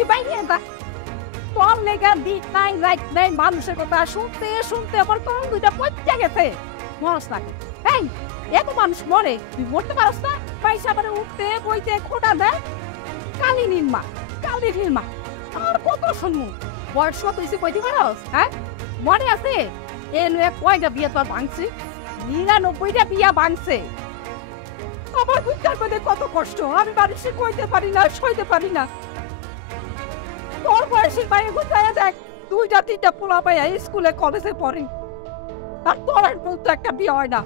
তুই বাইরে যা তোর লেগা দিক নাই রাইট নাই মানুষের কথা শুনতে শুনতে আমার তোর দুইটা পচে গেছে মরস না এই এত মানুষ মরে তুই মরতে পারস না পয়সা মানে উঠতে বইতে খোটা দেয় কালী নির্মা আর কত শুনবো বয়স কত হয়েছে কইতে পারস হ্যাঁ মনে আছে এ লয়ে কয়টা বিয়ে তোর ভাঙছে 99টা বিয়া ভাঙছে আমার বুঝতে মধ্যে কত কষ্ট আমি মানুষে কইতে পারি না সইতে পারি না তোর বয়সের বাইরে গুছাইয়া দেখ 2টা 3টা পোলা পাইয়া স্কুলে কলেজে পড়ে আর তোর বলতে একটা বিয়ে হয় না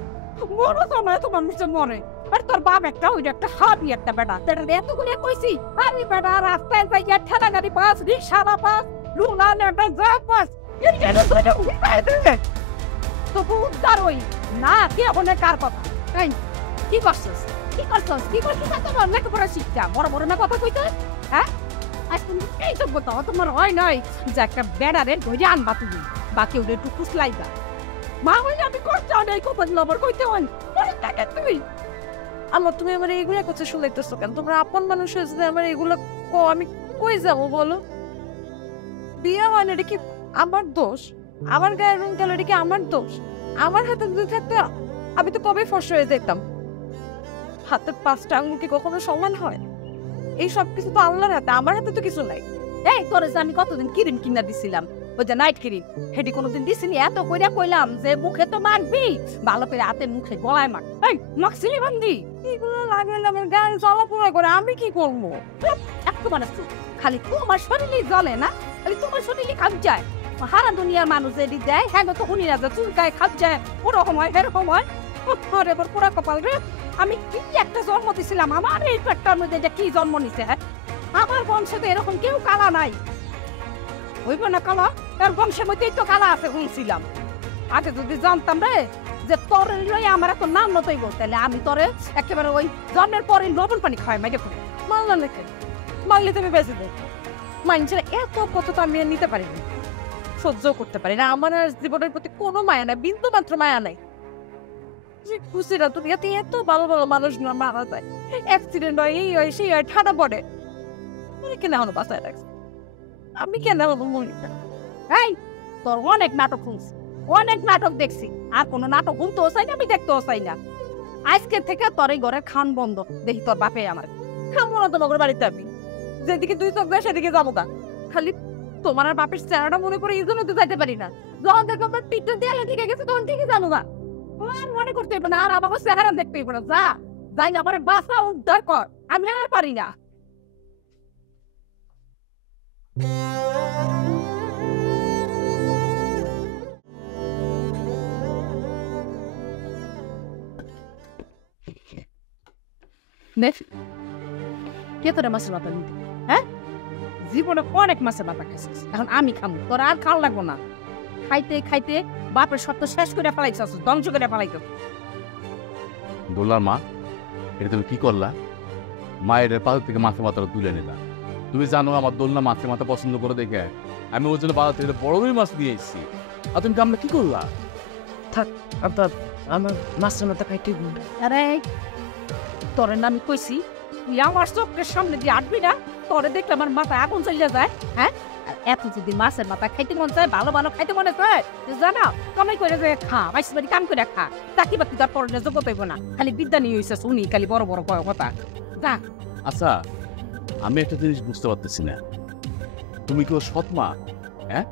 মরো তো না এত মানুষজন মরে আর তোর বাপ একটা ওই একটা হাবি একটা বেটা এতগুলো কইছি আমি বেটা রাস্তায় যাইয়া ঠেলা গাড়ি বাস রিক্সা বাস লুলা নেটা যা বাস এই কেন তোরা উপায় দে তো উদ্ধার হই না কে ওখানে কার কথা এই কি করছস কি তোমার লেখাপড়া শিক্ষা বড় বড় না কথা কইতে হ্যাঁ আজ তুমি এই সব কথা তোমার হয় নয় যে একটা বেড়ারে ধরে আনবা তুমি বাকি ওদের একটু কুসলাইবা মা হইলে আমি করতে অনেক কথা লবর কইতে হন পরে টাকা তুই আম্মা তুমি আমার এগুলো কথা শুনাইতেছো কেন তোমরা আপন মানুষ হয়েছে আমার এগুলো আমি কই যাবো বলো বিয়ে হয় না এটা কি আমার দোষ আমার গায়ের রং গেল এটা কি আমার দোষ আমার হাতে যদি থাকতো আমি তো কবে ফর্স হয়ে যেতাম হাতের 5টা আঙুল কি কখনো সমান হয় এই সব কিছু তো আল্লাহর হাতে আমার হাতে তো কিছু নাই এই তোরে যে আমি কতদিন ক্রিম কিনা দিছিলাম ওই যে নাইট ক্রিম হেডি কোনোদিন দিছিনি এত কইরা কইলাম যে মুখে তো মাখবি ভালো করে হাতে মুখে গলায় মাখ এই মাখছিলি বান্দি এগুলো লাগাইলে আমার গায়ে জ্বালাপোড়া করে আমি কি করবো একটু মানে খালি তোমার শরীরে জ্বলে না খালি তোমার শরীরে খাপ যায় সারা দুনিয়ার মানুষ এটি দেয় হ্যাঁ তো শুনি না যে চুলকায় খাপ যায় ওরকম হয় এরকম হয় ওরে এবার পুরা কপাল রে আমি কি একটা জন্ম দিছিলাম আমার এই পেটটার মধ্যে এটা কি জন্ম নিছে হ্যাঁ আমার বংশে তো এরকম কেউ কালা নাই হইব না কালা তার বংশের মধ্যেই তো কালা আছে শুনছিলাম আগে যদি জানতাম রে যে তোর লই আমার এত নাম নতই বল তাহলে আমি তোরে একেবারে ওই জন্মের পরে লবণ পানি খাওয়াই মাইকে করে মানলা লেখে মানলে তুমি বেঁচে দেয় মানুষের এত কত তো আমি আর নিতে পারি না সহ্য করতে পারি না আমার আর জীবনের প্রতি কোনো মায়া নাই বিন্দু মাত্র মায়া নাই যে খুশি না তুমি এত ভালো ভালো মানুষ মারা যায় অ্যাক্সিডেন্ট হয় এই হয় সেই হয় ঠান্ডা পড়ে তুমি কেন এখনো বাসায় রাখছি আমি কেন এখনো মরি না এই তোর অনেক নাটক শুনছি অনেক নাটক দেখছি আর কোনো নাটক শুনতেও চাই না আমি দেখতেও চাই না আজকে থেকে তোর এই ঘরের খান বন্ধ দেখি তোর বাপে আমার খাবো না তোমার বাড়িতে আমি যেদিকে 2 চোখ যায় সেদিকে যাবো না খালি তোমার আর বাপের চেহারাটা মনে করে এই জন্য তো যাইতে পারি না যখন দেখো আমার পিঠটা দেয়ালে ঠিক গেছে তখন ঠিকই জানো না আর মনে করতে হইব না আর আমাকে চেহারা দেখতে হইব না যা যাই না আমার বাসা উদ্ধার কর আমি আর পারি না কে তোরা মাছের মাথা নিতে হ্যাঁ জীবনে অনেক মাছের মাথা খাইছিস এখন আমি খাবো তোর আর খাওয়া লাগবো না খাইতে খাইতে বাপের সত্য শেষ করে ফেলাইছিস ধ্বংস করে ফেলাইতো দোলার মা এটা তুমি কি করলা মায়ের পাতা থেকে মাছের মাথাটা তুলে নিলা তুমি জানো আমার দোলনা মাছের মাথা পছন্দ করে দেখে আমি ওর জন্য বাজার থেকে বড় রুই মাছ নিয়ে এসেছি আর তুমি আমরা কি করলা থাক আপনার আমার মাছের মাথা খাইতে আরে তোরে না আমি কইছি তুই আমার চোখের সামনে দিয়ে আটবি না তোরে দেখলে আমার মাথা আগুন চলে যায় হ্যাঁ আর এত যদি মাছের মাথা খাইতে মন চায় ভালো ভালো খাইতে মনে চায় জানা কামাই করে যে খা বাইশ বাড়ি কাম করে খা চাকরি বাকরি তার পরে যোগ্যতা হইব না খালি বিদ্যা নিয়ে হয়েছে শুনি খালি বড় বড় কথা যা আচ্ছা আমি একটা জিনিস বুঝতে পারতেছি না তুমি কি ওর সৎ মা হ্যাঁ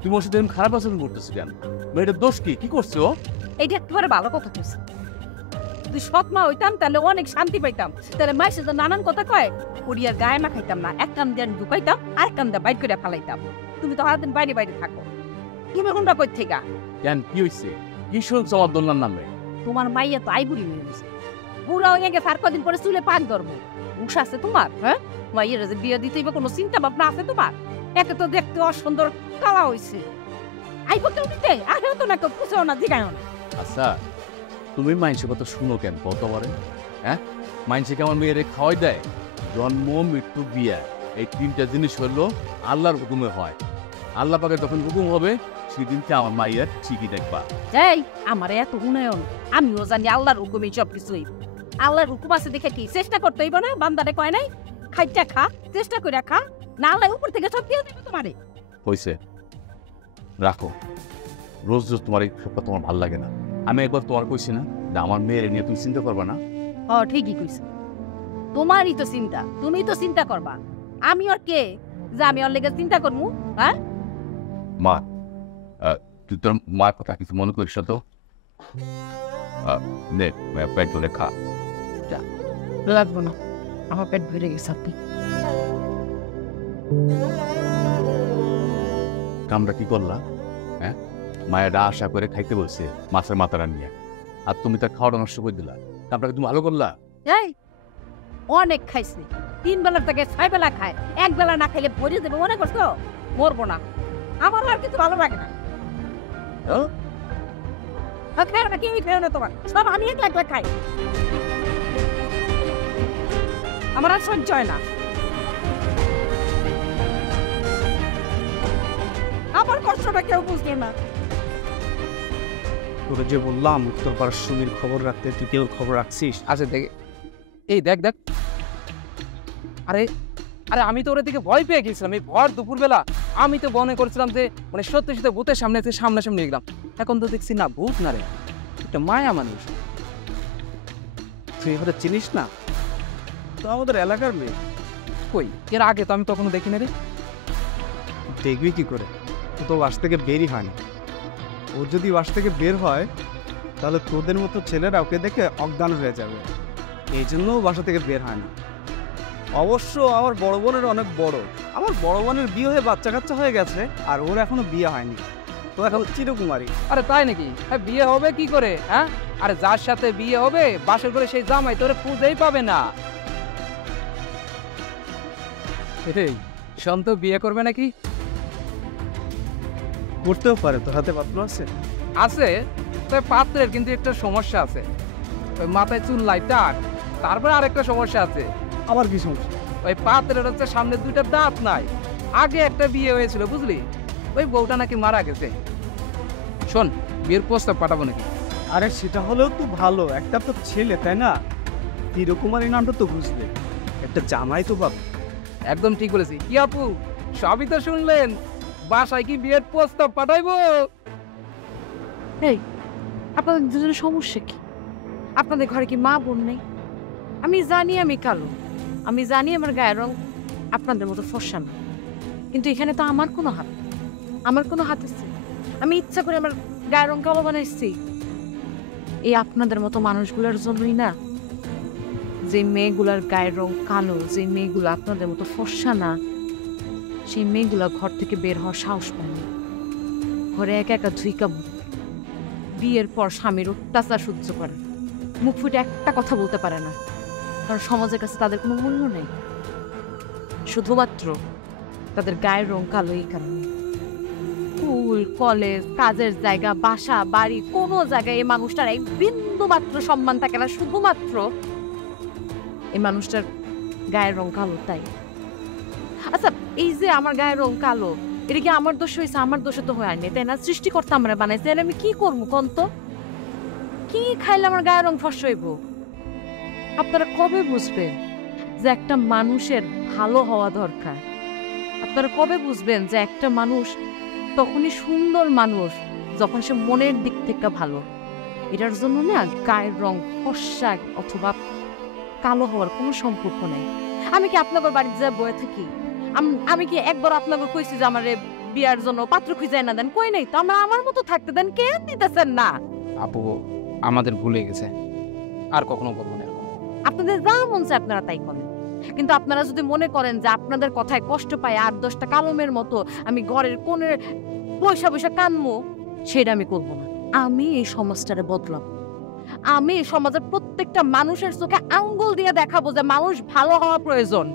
তুমি ওর সাথে খারাপ আচরণ করতেছি কেন মেয়েটার দোষ কি কি করছো এইটা একেবারে ভালো কথা কইছে যদি সৎ মা হইতাম তাহলে অনেক শান্তি পাইতাম তাহলে মায়ের সাথে নানান কথা কয় পরিয়ার গায়ে মা খাইতাম না এক কান দিয়ে ঢুকাইতাম আর কান দিয়ে বাইর করে ফেলাইতাম তুমি তো সারাদিন বাইরে বাইরে থাকো তুমি কোনটা কই থেকে কেন কি হয়েছে কি শুনছো আমার দোলনার নামে তোমার মাইয়া তো আইবুড়ি হয়ে গেছে বুড়া হয়ে গেছে আর কদিন পরে চুলে পাক ধরবো উষ আছে তোমার হ্যাঁ মাইয়ের যে বিয়ে দিতে কোনো চিন্তা ভাবনা আছে তোমার একে তো দেখতে অসুন্দর কালা হয়েছে আইব কেউ দিতে আরেও তো না কেউ পুষেও না জিগায়ও না আচ্ছা তুমি মাইনসের কথা শুনো কেন কত পারে হ্যাঁ মাইনসে কেমন মেয়েরে খাওয়াই দেয় জন্ম মৃত্যু বিয়া এই 3টা জিনিস হলো আল্লাহর হুকুমে হয় আল্লাহ পাকে যখন হুকুম হবে সেদিনকে আমার মাইয়ার ঠিকই দেখবা এই আমার এত উন্নয়ন আমিও জানি আল্লাহর হুকুমে সব কিছুই আল্লাহর হুকুম আছে দেখে কি চেষ্টা করতে হইব না বান্দারে কয় নাই খাইটা খা, চেষ্টা করে খা, না হলে উপর থেকে সব দিয়ে দেবে তোমারে। হয়েছে, রাখো। রোজ রোজ তোমার এই সবটা তোমার ভালো লাগে না। আমি একবার তোমার কইছি না যে আমার মেয়ের নিয়ে তুমি চিন্তা করবা না? ঠিকই কইছো, তোমারই তো চিন্তা, তুমি তো চিন্তা করবা। আমি ওর কে যে আমি ওর লেগে চিন্তা করবো? হ্যাঁ মা, তুই তোর মার কথা কিছু মনে করিস না তো? নে পেট ধরে খা। লাগবো না, আমার পেট ভরে গেছে। আপনি কামটা কি করলা? হ্যাঁ, মায়েরা আশা করে খাইতে বলছে মাছের মাথাটা নিয়ে, আর তুমি তার খাওয়াটা নষ্ট করে দিলা। কামটা তুমি ভালো করলা? এই অনেক খাইছে, 3 বেলার থেকে 6 বেলা খায়, 1 বেলা না খাইলে ভরে দেবে মনে করছো? মরবো না, আমার আর কিছু ভালো লাগে না। খায় না, কেউই খায় না তোমার, সব আমি একলা একলা খাই। আমার আর সহ্য হয় না। আমার কষ্টটা কেউ বুঝলো না। তোরে যে বললাম উত্তরপাড়ার সুমির খবর রাখতে, তুই কেউ খবর রাখছিস? আচ্ছা দেখ, এই দেখ দেখ, আরে আরে আমি তো ওর দিকে ভয় পেয়ে গেছিলাম। এই ভর দুপুরবেলা আমি তো মনে করছিলাম যে মানে সত্যি সত্যি ভূতের সামনে থেকে সামনাসামনি গেলাম। এখন তো দেখছি না, ভূত না রে, একটা মায়া মানুষ। তুই এবারে চিনিস না? তো আমাদের এলাকার মেয়ে। কই, এর আগে তো আমি কখনো দেখিনি রে। দেখবি কি করে? ও তো বাস থেকে বেরই হয়নি। ও যদি বাস থেকে বের হয় তাহলে তোদের মতো ছেলেরা ওকে দেখে অজ্ঞান হয়ে যাবে, এই জন্য ও বাসা থেকে বের হয় না। অবশ্য আমার বড় বোনের অনেক বড়, আমার বড় বোনের বিয়ে হয়ে বাচ্চা কাচ্চা হয়ে গেছে, আর ওর এখনো বিয়ে হয়নি। তো এখন চিরকুমারী। আরে তাই নাকি? হ্যাঁ, বিয়ে হবে কি করে? হ্যাঁ, আরে যার সাথে বিয়ে হবে বাসর করে সেই জামাই তোরে খুঁজেই পাবে না। এই সন্ত বিয়ে করবে নাকি? করতেও পারে, তোর হাতে পাত্র আছে? আছে, তবে পাত্রের কিন্তু একটা সমস্যা আছে। ওই মাথায় চুল লাই টাক, তারপরে আরেকটা সমস্যা আছে। আবার কি সমস্যা? ওই পাত্রের হচ্ছে সামনে 2টা দাঁত নাই। আগে একটা বিয়ে হয়েছিল বুঝলি, ওই বউটা নাকি মারা গেছে। শোন, বিয়ের প্রস্তাব পাঠাবো নাকি? আরে সেটা হলেও তো ভালো, একটা তো ছেলে, তাই না? চিরকুমারী নামটা তো বুঝলে, একটা জামাই তো পাবে। একদম ঠিক বলেছি। কি আপু, সবই তো শুনলেন, বাসায় কি বিয়ের প্রস্তাব পাঠাইবো? এই আপনাদের দুজনের সমস্যা কি? আপনাদের ঘরে কি মা বোন নেই? আমি জানি আমি কালো, আমি জানি আমার গায়ের রং আপনাদের মতো ফর্সা না, কিন্তু এখানে তো আমার কোনো হাত, আমার কোনো হাত আছে? আমি ইচ্ছা করে আমার গায়ের রং কালো বানাইছি। এই আপনাদের মতো মানুষগুলোর জন্যই না, যে মেয়েগুলার গায়ের রং কালো, যে মেয়েগুলো আপনাদের মতো ফর্সা না, সেই মেয়েগুলা ঘর থেকে বের হওয়ার সাহস পায় না। ঘরে একা একা ধুইকা বিয়ের পর স্বামীর অত্যাচার সহ্য করে, মুখ ফুটে একটা কথা বলতে পারে না, কারণ সমাজের কাছে তাদের কোনো মূল্য নেই। শুধুমাত্র তাদের গায়ের রং কালো এই কারণে। স্কুল, কলেজ, কাজের জায়গা, বাসা, বাড়ি, কোনো জায়গায় এই মানুষটার এক বিন্দু মাত্র সম্মান থাকে না, শুধুমাত্র এই মানুষটার গায়ের রং কালো তাই। আচ্ছা, এই যে আমার গায়ের রং কালো, এটা কি আমার দোষ হয়েছে? আমার দোষে তো হয় আনি, তাই না? সৃষ্টিকর্তা আমরা বানাইছে, তাহলে আমি কি করবো কন্ত? কি খাইলে আমার গায়ের রং ফর্সা হইব? আপনারা কবে বুঝবেন যে একটা মানুষের ভালো হওয়া দরকার? আপনারা কবে বুঝবেন যে একটা মানুষ তখনই সুন্দর মানুষ যখন সে মনের দিক থেকে ভালো? এটার জন্য না গায়ের রং ফর্সা অথবা কালো হওয়ার কোনো সম্পর্ক নেই। আমি কি আপনাদের বাড়িতে যা বয়ে থাকি? আমি কি একবার আপনাদের কইছি যে আমার বিয়ার জন্য পাত্র খুঁজে না দেন? কই নাই তো, আমার মতো থাকতে দেন, কে দিতেছেন না? আপু আমাদের ভুলে গেছে, আর কখনো করবো না এরকম। আপনাদের যা মন চায় আপনারা তাই করেন, কিন্তু আপনারা যদি মনে করেন যে আপনাদের কথায় কষ্ট পায় 8-10টা কালমের মতো আমি ঘরের কোণের পয়সা পয়সা কানমো, সেটা আমি করবো না। আমি এই সমাজটারে বদলাম, আমি এই সমাজের প্রত্যেকটা মানুষের চোখে আঙ্গুল দিয়ে দেখাবো যে মানুষ ভালো হওয়া প্রয়োজন।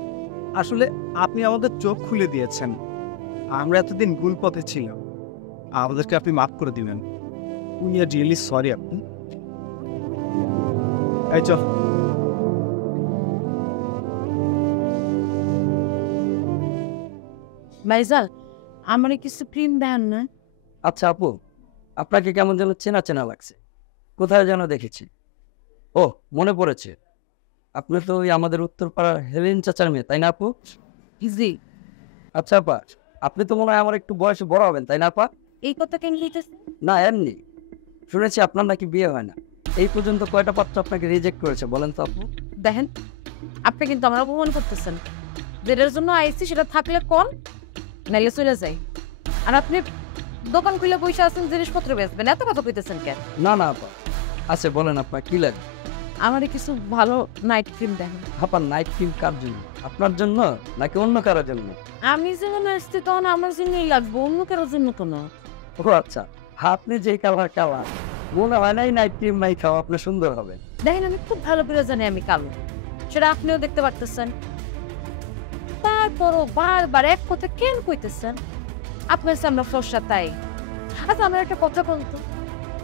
আসলে আপনি আমাদের চোখ খুলে দিয়েছেন, আমরা এতদিন ভুল পথে ছিলাম, আমাদেরকে আপনি মাফ করে দিবেন। We are really sorry. আপনি এই চল। ভাইজাল, আমার কিছু ক্রিম দেন না? আচ্ছা আপু, আপনাকে কেমন যেন চেনা চেনা লাগছে, কোথায় যেন দেখেছি। ও, মনে পড়েছে, আপনি তো ওই আমাদের উত্তরপাড়ার হেলেন চাচার মেয়ে, তাই না আপু? জি। আচ্ছা আপা, আপনি তো মনে হয় আমার একটু বয়সে বড় হবেন, তাই না আপা? এই কথা কেন দিতেছে? না এমনি, শুনেছি আপনার নাকি বিয়ে হয় না। এই পর্যন্ত কয়টা পাত্র আপনাকে রিজেক্ট করেছে বলেন তো আপু? দেখেন, আপনি কিন্তু আমার অপমান করতেছেন। যেটার জন্য আইসি সেটা থাকলে কোন, নাইলে চলে যাই। আর আপনি দোকান খুলে পয়সা আছেন, জিনিসপত্র বেচবেন, এত কথা কইতেছেন কেন? না না আপা, আচ্ছা বলেন আপনার কি লাগবে? আমারে কিছু ভালো নাইট ক্রিম দেখেন। আপা নাইট ক্রিম কার জন্য, আপনার জন্য নাকি অন্য কারোর জন্য? আমি যখন আসছি তখন আমার জন্যই লাগবে, অন্য কারোর জন্য কোনো। ও আচ্ছা, আপনি যে কালার কালার মনে হয় নাই নাইট ক্রিম নাই খাওয়া আপনি সুন্দর হবে। দেখেন, আমি খুব ভালো করে জানি আমি কালো, সেটা আপনিও দেখতে পারতেছেন। তারপরও বারবার এক কথা কেন কইতেছেন? আপনার সামনে ফর্সা তাই। আচ্ছা, আমার একটা কথা বলতো,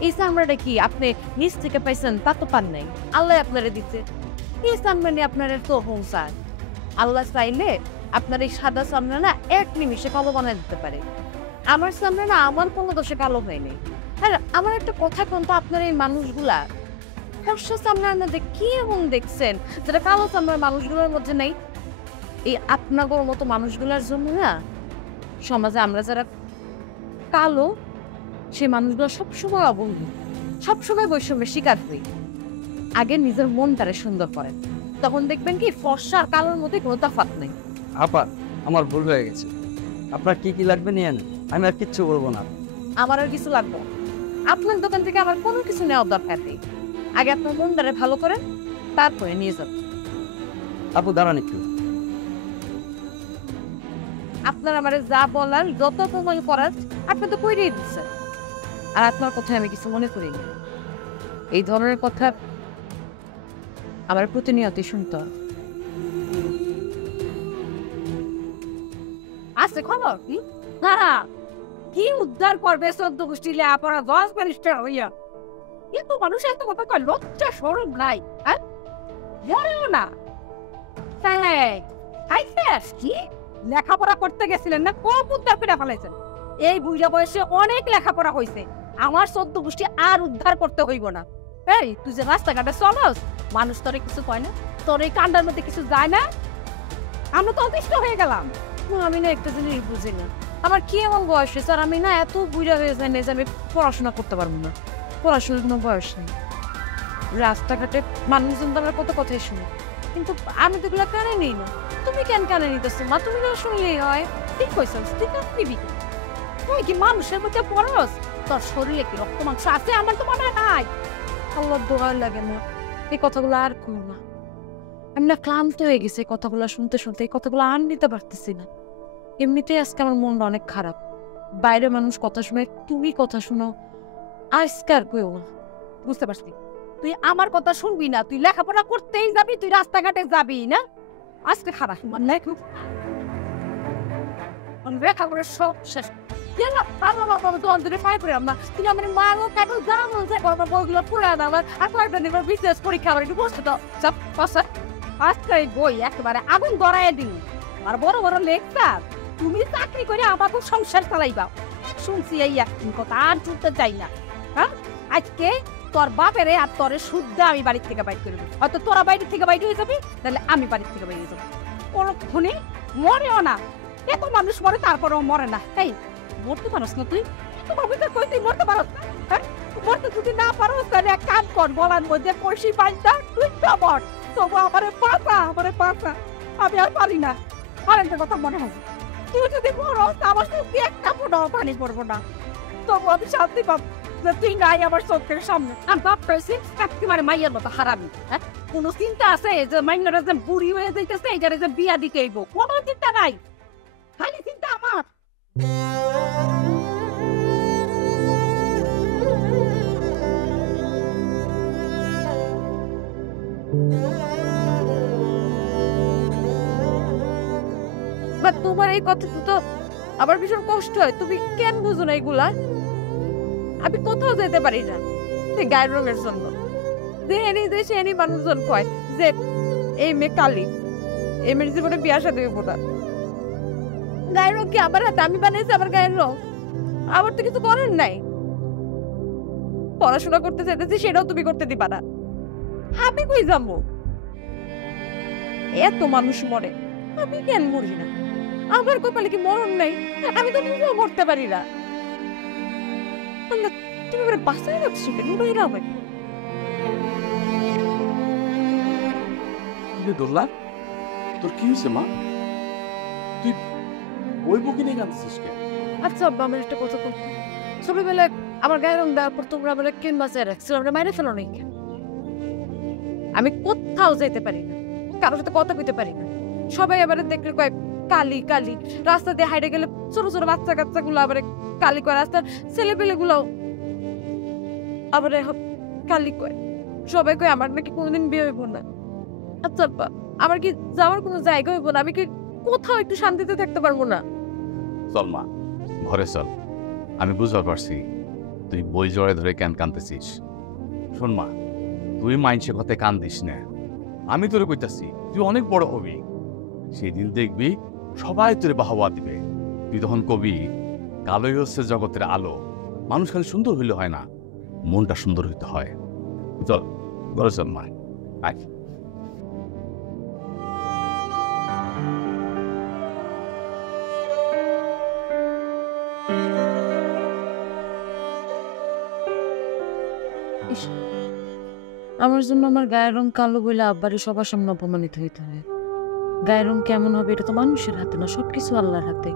এই চামড়াটা কি আপনি নিচ থেকে পাইছেন? তা তো পান নাই, আল্লাহ আপনারে দিতে। এই চামড়া নিয়ে আপনার তো সংসার। আল্লাহ চাইলে আপনার এই সাদা চামড়া না এক নিমিষে কালো বানায় দিতে পারে। আমার চামড়া না আমার কোনো দোষে কালো হয়নি। আর আমার একটা কথা বলতো, আপনার এই মানুষগুলা ফর্সা চামড়ার মধ্যে কি এমন দেখছেন যেটা কালো চামড়ার মানুষগুলোর মধ্যে নেই? এই আপনাদের মতো মানুষগুলোর জন্য না সমাজে আমরা যারা কালো, সে মানুষগুলো সবসময় অবহেলিত, সবসময় বৈষম্যের শিকার হই। আগে নিজের মনটারে সুন্দর করেন, তখন দেখবেন কি ফর্সা আর কালোর মধ্যে কোনো তফাৎ নেই। আপা আমার ভুল হয়ে গেছে, আপনার কি কি লাগবে নিয়ে নেন, আমি আর কিচ্ছু বলবো না। আমার আর কিছু লাগবে না। আপনার দোকান থেকে আমার কোনো কিছু নেওয়ার দরকার নেই। আগে আপনার মনটারে ভালো করেন, তারপরে নিয়ে যাবেন। আপু দাঁড়ান একটু। আপনার আমারে যা বলার, যত প্রমাণ করার আপনি তো কইরেই দিচ্ছেন। আর আপনার কথায় আমি কিছু মনে করিনি। এই ধরনের কথা আমার প্রতিনিয়তই শুনতে হয়। আছে খবর কি? না কি উদ্ধার করবে 14 গোষ্ঠী লেখাপড়া 10 ব্যারিস্টার হইয়া? কিন্তু মানুষ এত কথা কয়, লজ্জা শরম নাই, হ্যাঁ? মরেও না। তাই আইসেস কি লেখাপড়া করতে গেছিলেন না, কম উদ্ধার করে ফেলাইছেন। এই বুড়া বয়সে অনেক লেখাপড়া হয়েছে, আমার 14 গোষ্ঠী আর উদ্ধার করতে হইব না। এই তুই যে রাস্তাঘাটে চলস, মানুষ তোরে কিছু কয় না? তোর এই কান্ডার মধ্যে কিছু যায় না? আমরা তো অতিষ্ঠ হয়ে গেলাম। আমি না একটা জিনিস বুঝি না, আমার কি এমন বয়স হয়েছে আর আমি না এত বুড়া হয়ে যাই না যে আমি পড়াশোনা করতে পারবো না। পড়াশোনার কোনো বয়স নেই। রাস্তাঘাটে মানুষজন তো আমরা কত কথাই শুনি, কিন্তু আমি তো এগুলো কানে নিই না। তুমি কেন কানে নিতেছো মা? তুমি না শুনলেই হয়। ঠিক কইছস, তুই তো নিবি। তুই কি মানুষের মধ্যে পড়স? তোর শরীরে কি রক্ত মাংস আছে? আমার তো মনে হয় নাই। আল্লাহর দোয়া লাগে না, এই কথাগুলো আর করো না। আমি না ক্লান্ত হয়ে গেছি এই কথাগুলো শুনতে শুনতে, এই কথাগুলো আর নিতে পারতেছি না। এমনিতেই আজকে আমার মনটা অনেক খারাপ। বাইরে মানুষ কথা শুনে, তুমি কথা শুনো, আজকে আর কেউ না। বুঝতে পারছি, তুই আমার কথা শুনবি না, তুই লেখাপড়া করতেই যাবি, তুই রাস্তাঘাটে যাবি না। আজকে খারাপ মানে লেখাপড়া সব শেষ। একেবারে আগুন ধরাই দিন। আর বড় বড় লেকচার, তুমি চাকরি করে আমাকে সংসার চালাইবা। শুনছি এই একদিন কথা, আর চলতে চাই না। হ্যাঁ, আজকে তোর বাপেরে আর তোরে শুদ্ধ আমি বাড়ির থেকে বাইর করে দেবো। হয়তো তোরা বাড়ির থেকে বাইর হয়ে যাবি, তাহলে আমি বাড়ির থেকে বাইরে যাবো। কোনক্ষণে মরেও না। এত মানুষ মরে তারপরেও মরে না। এই মরতে পারস না তুই? তোমার ভিতরে কই তুই মরতে পারস না? হ্যাঁ, মরতে যদি না পারস তাহলে এক কাজ কর, গলার মধ্যে কষি বাইন্দা তুই তো মর। তবু আমারে বাঁচা। আমি আর পারি না। আর একটা কথা মনে হয়, তুই যদি মরস আমার চোখে একটা ফোঁটা পানি পড়বো না। তবু আমি শান্তি পাবো যে তুই নাই আমার চোখের সামনে। আর বাপ পেয়েছি একেবারে মাইয়ের মতো হারামি। হ্যাঁ, কোনো চিন্তা আছে যে মাইনারা যে বুড়ি হয়ে যাইতেছে, এটারে যে বিয়া দিতে হইব? কোনো চিন্তা নাই, খালি চিন্তা আমার। তোমার এই কথা তো আমার ভীষণ কষ্ট হয়। তুমি কেন বুঝো না এগুলা? আমি কোথাও যেতে পারি না এই গায়ের রঙের জন্য। দেশে এনি মানুষজন কয় যে এই মেয়ে কালী, এই মেয়ের জীবনে বিয়ে আসা দেবে বোধ। গায়ের রং কি আমার হাতে? আমি বানিয়েছি আমার গায়ের রং? আমার তো কিছু করার নাই। পড়াশোনা করতে চাইতেছি, সেটাও তুমি করতে দিবা না। আমি কই যাবো? এত মানুষ মরে, আমি কেন মরি না? আমার কপালে কি মরণ নেই? আমি তো নিজেও মরতে পারি না। আল্লাহ, তুমি আমার বাসায় রাখছো কেন? উড়াই না আমাকে। দোল্লা, তোর কি হয়েছে মা? তুই ওই বুকে নিয়ে কাঁদছিস কেন? আচ্ছা আব্বা, আমার একটা কথা বলতো। ছোটবেলায় আমার গায়ের রং দেওয়ার পর তোমরা আমার কেন বাঁচায় রাখছিল? আমরা মাইরে ফেলো নাই কেন? আমি কোথাও যেতে পারি না, কারোর সাথে কথা কইতে পারি না। সবাই আবার দেখলে কয় কালি কালি। রাস্তা দিয়ে হাইটে গেলে ছোট ছোট বাচ্চা কাচ্চা গুলো আবার কালি কয়, রাস্তার ছেলে পেলে গুলাও আবার কালি কয়। সবাই কয় আমার নাকি কোনোদিন বিয়ে হইব না। আচ্ছা আব্বা, আমার কি যাওয়ার কোনো জায়গা হইব না? আমি কি কোথাও একটু শান্তিতে থাকতে পারবো না? চল মা, ঘরে চল। আমি বুঝতে পারছি তুই বই জড়ে ধরে কেন কাঁদতেছিস। শোন মা, তুই মাইন্সের কথায় কান্দিস না। আমি তোরে কইতাছি তুই অনেক বড় হবি, সেদিন দেখবি সবাই তোরে বাহবা দিবে। তুই তখন কবি কালোই হচ্ছে জগতের আলো। মানুষ খালি সুন্দর হইলে হয় না, মনটা সুন্দর হইতে হয়। চল ঘরে চল মা, আয়। ইস, আমার জন্য আমার গায়ের রং কালো বলে আব্বারে সবার সামনে অপমানিত হইতে হয়। গায়ের রং কেমন হবে এটা তো মানুষের হাতে না, সবকিছু আল্লাহর হাতে।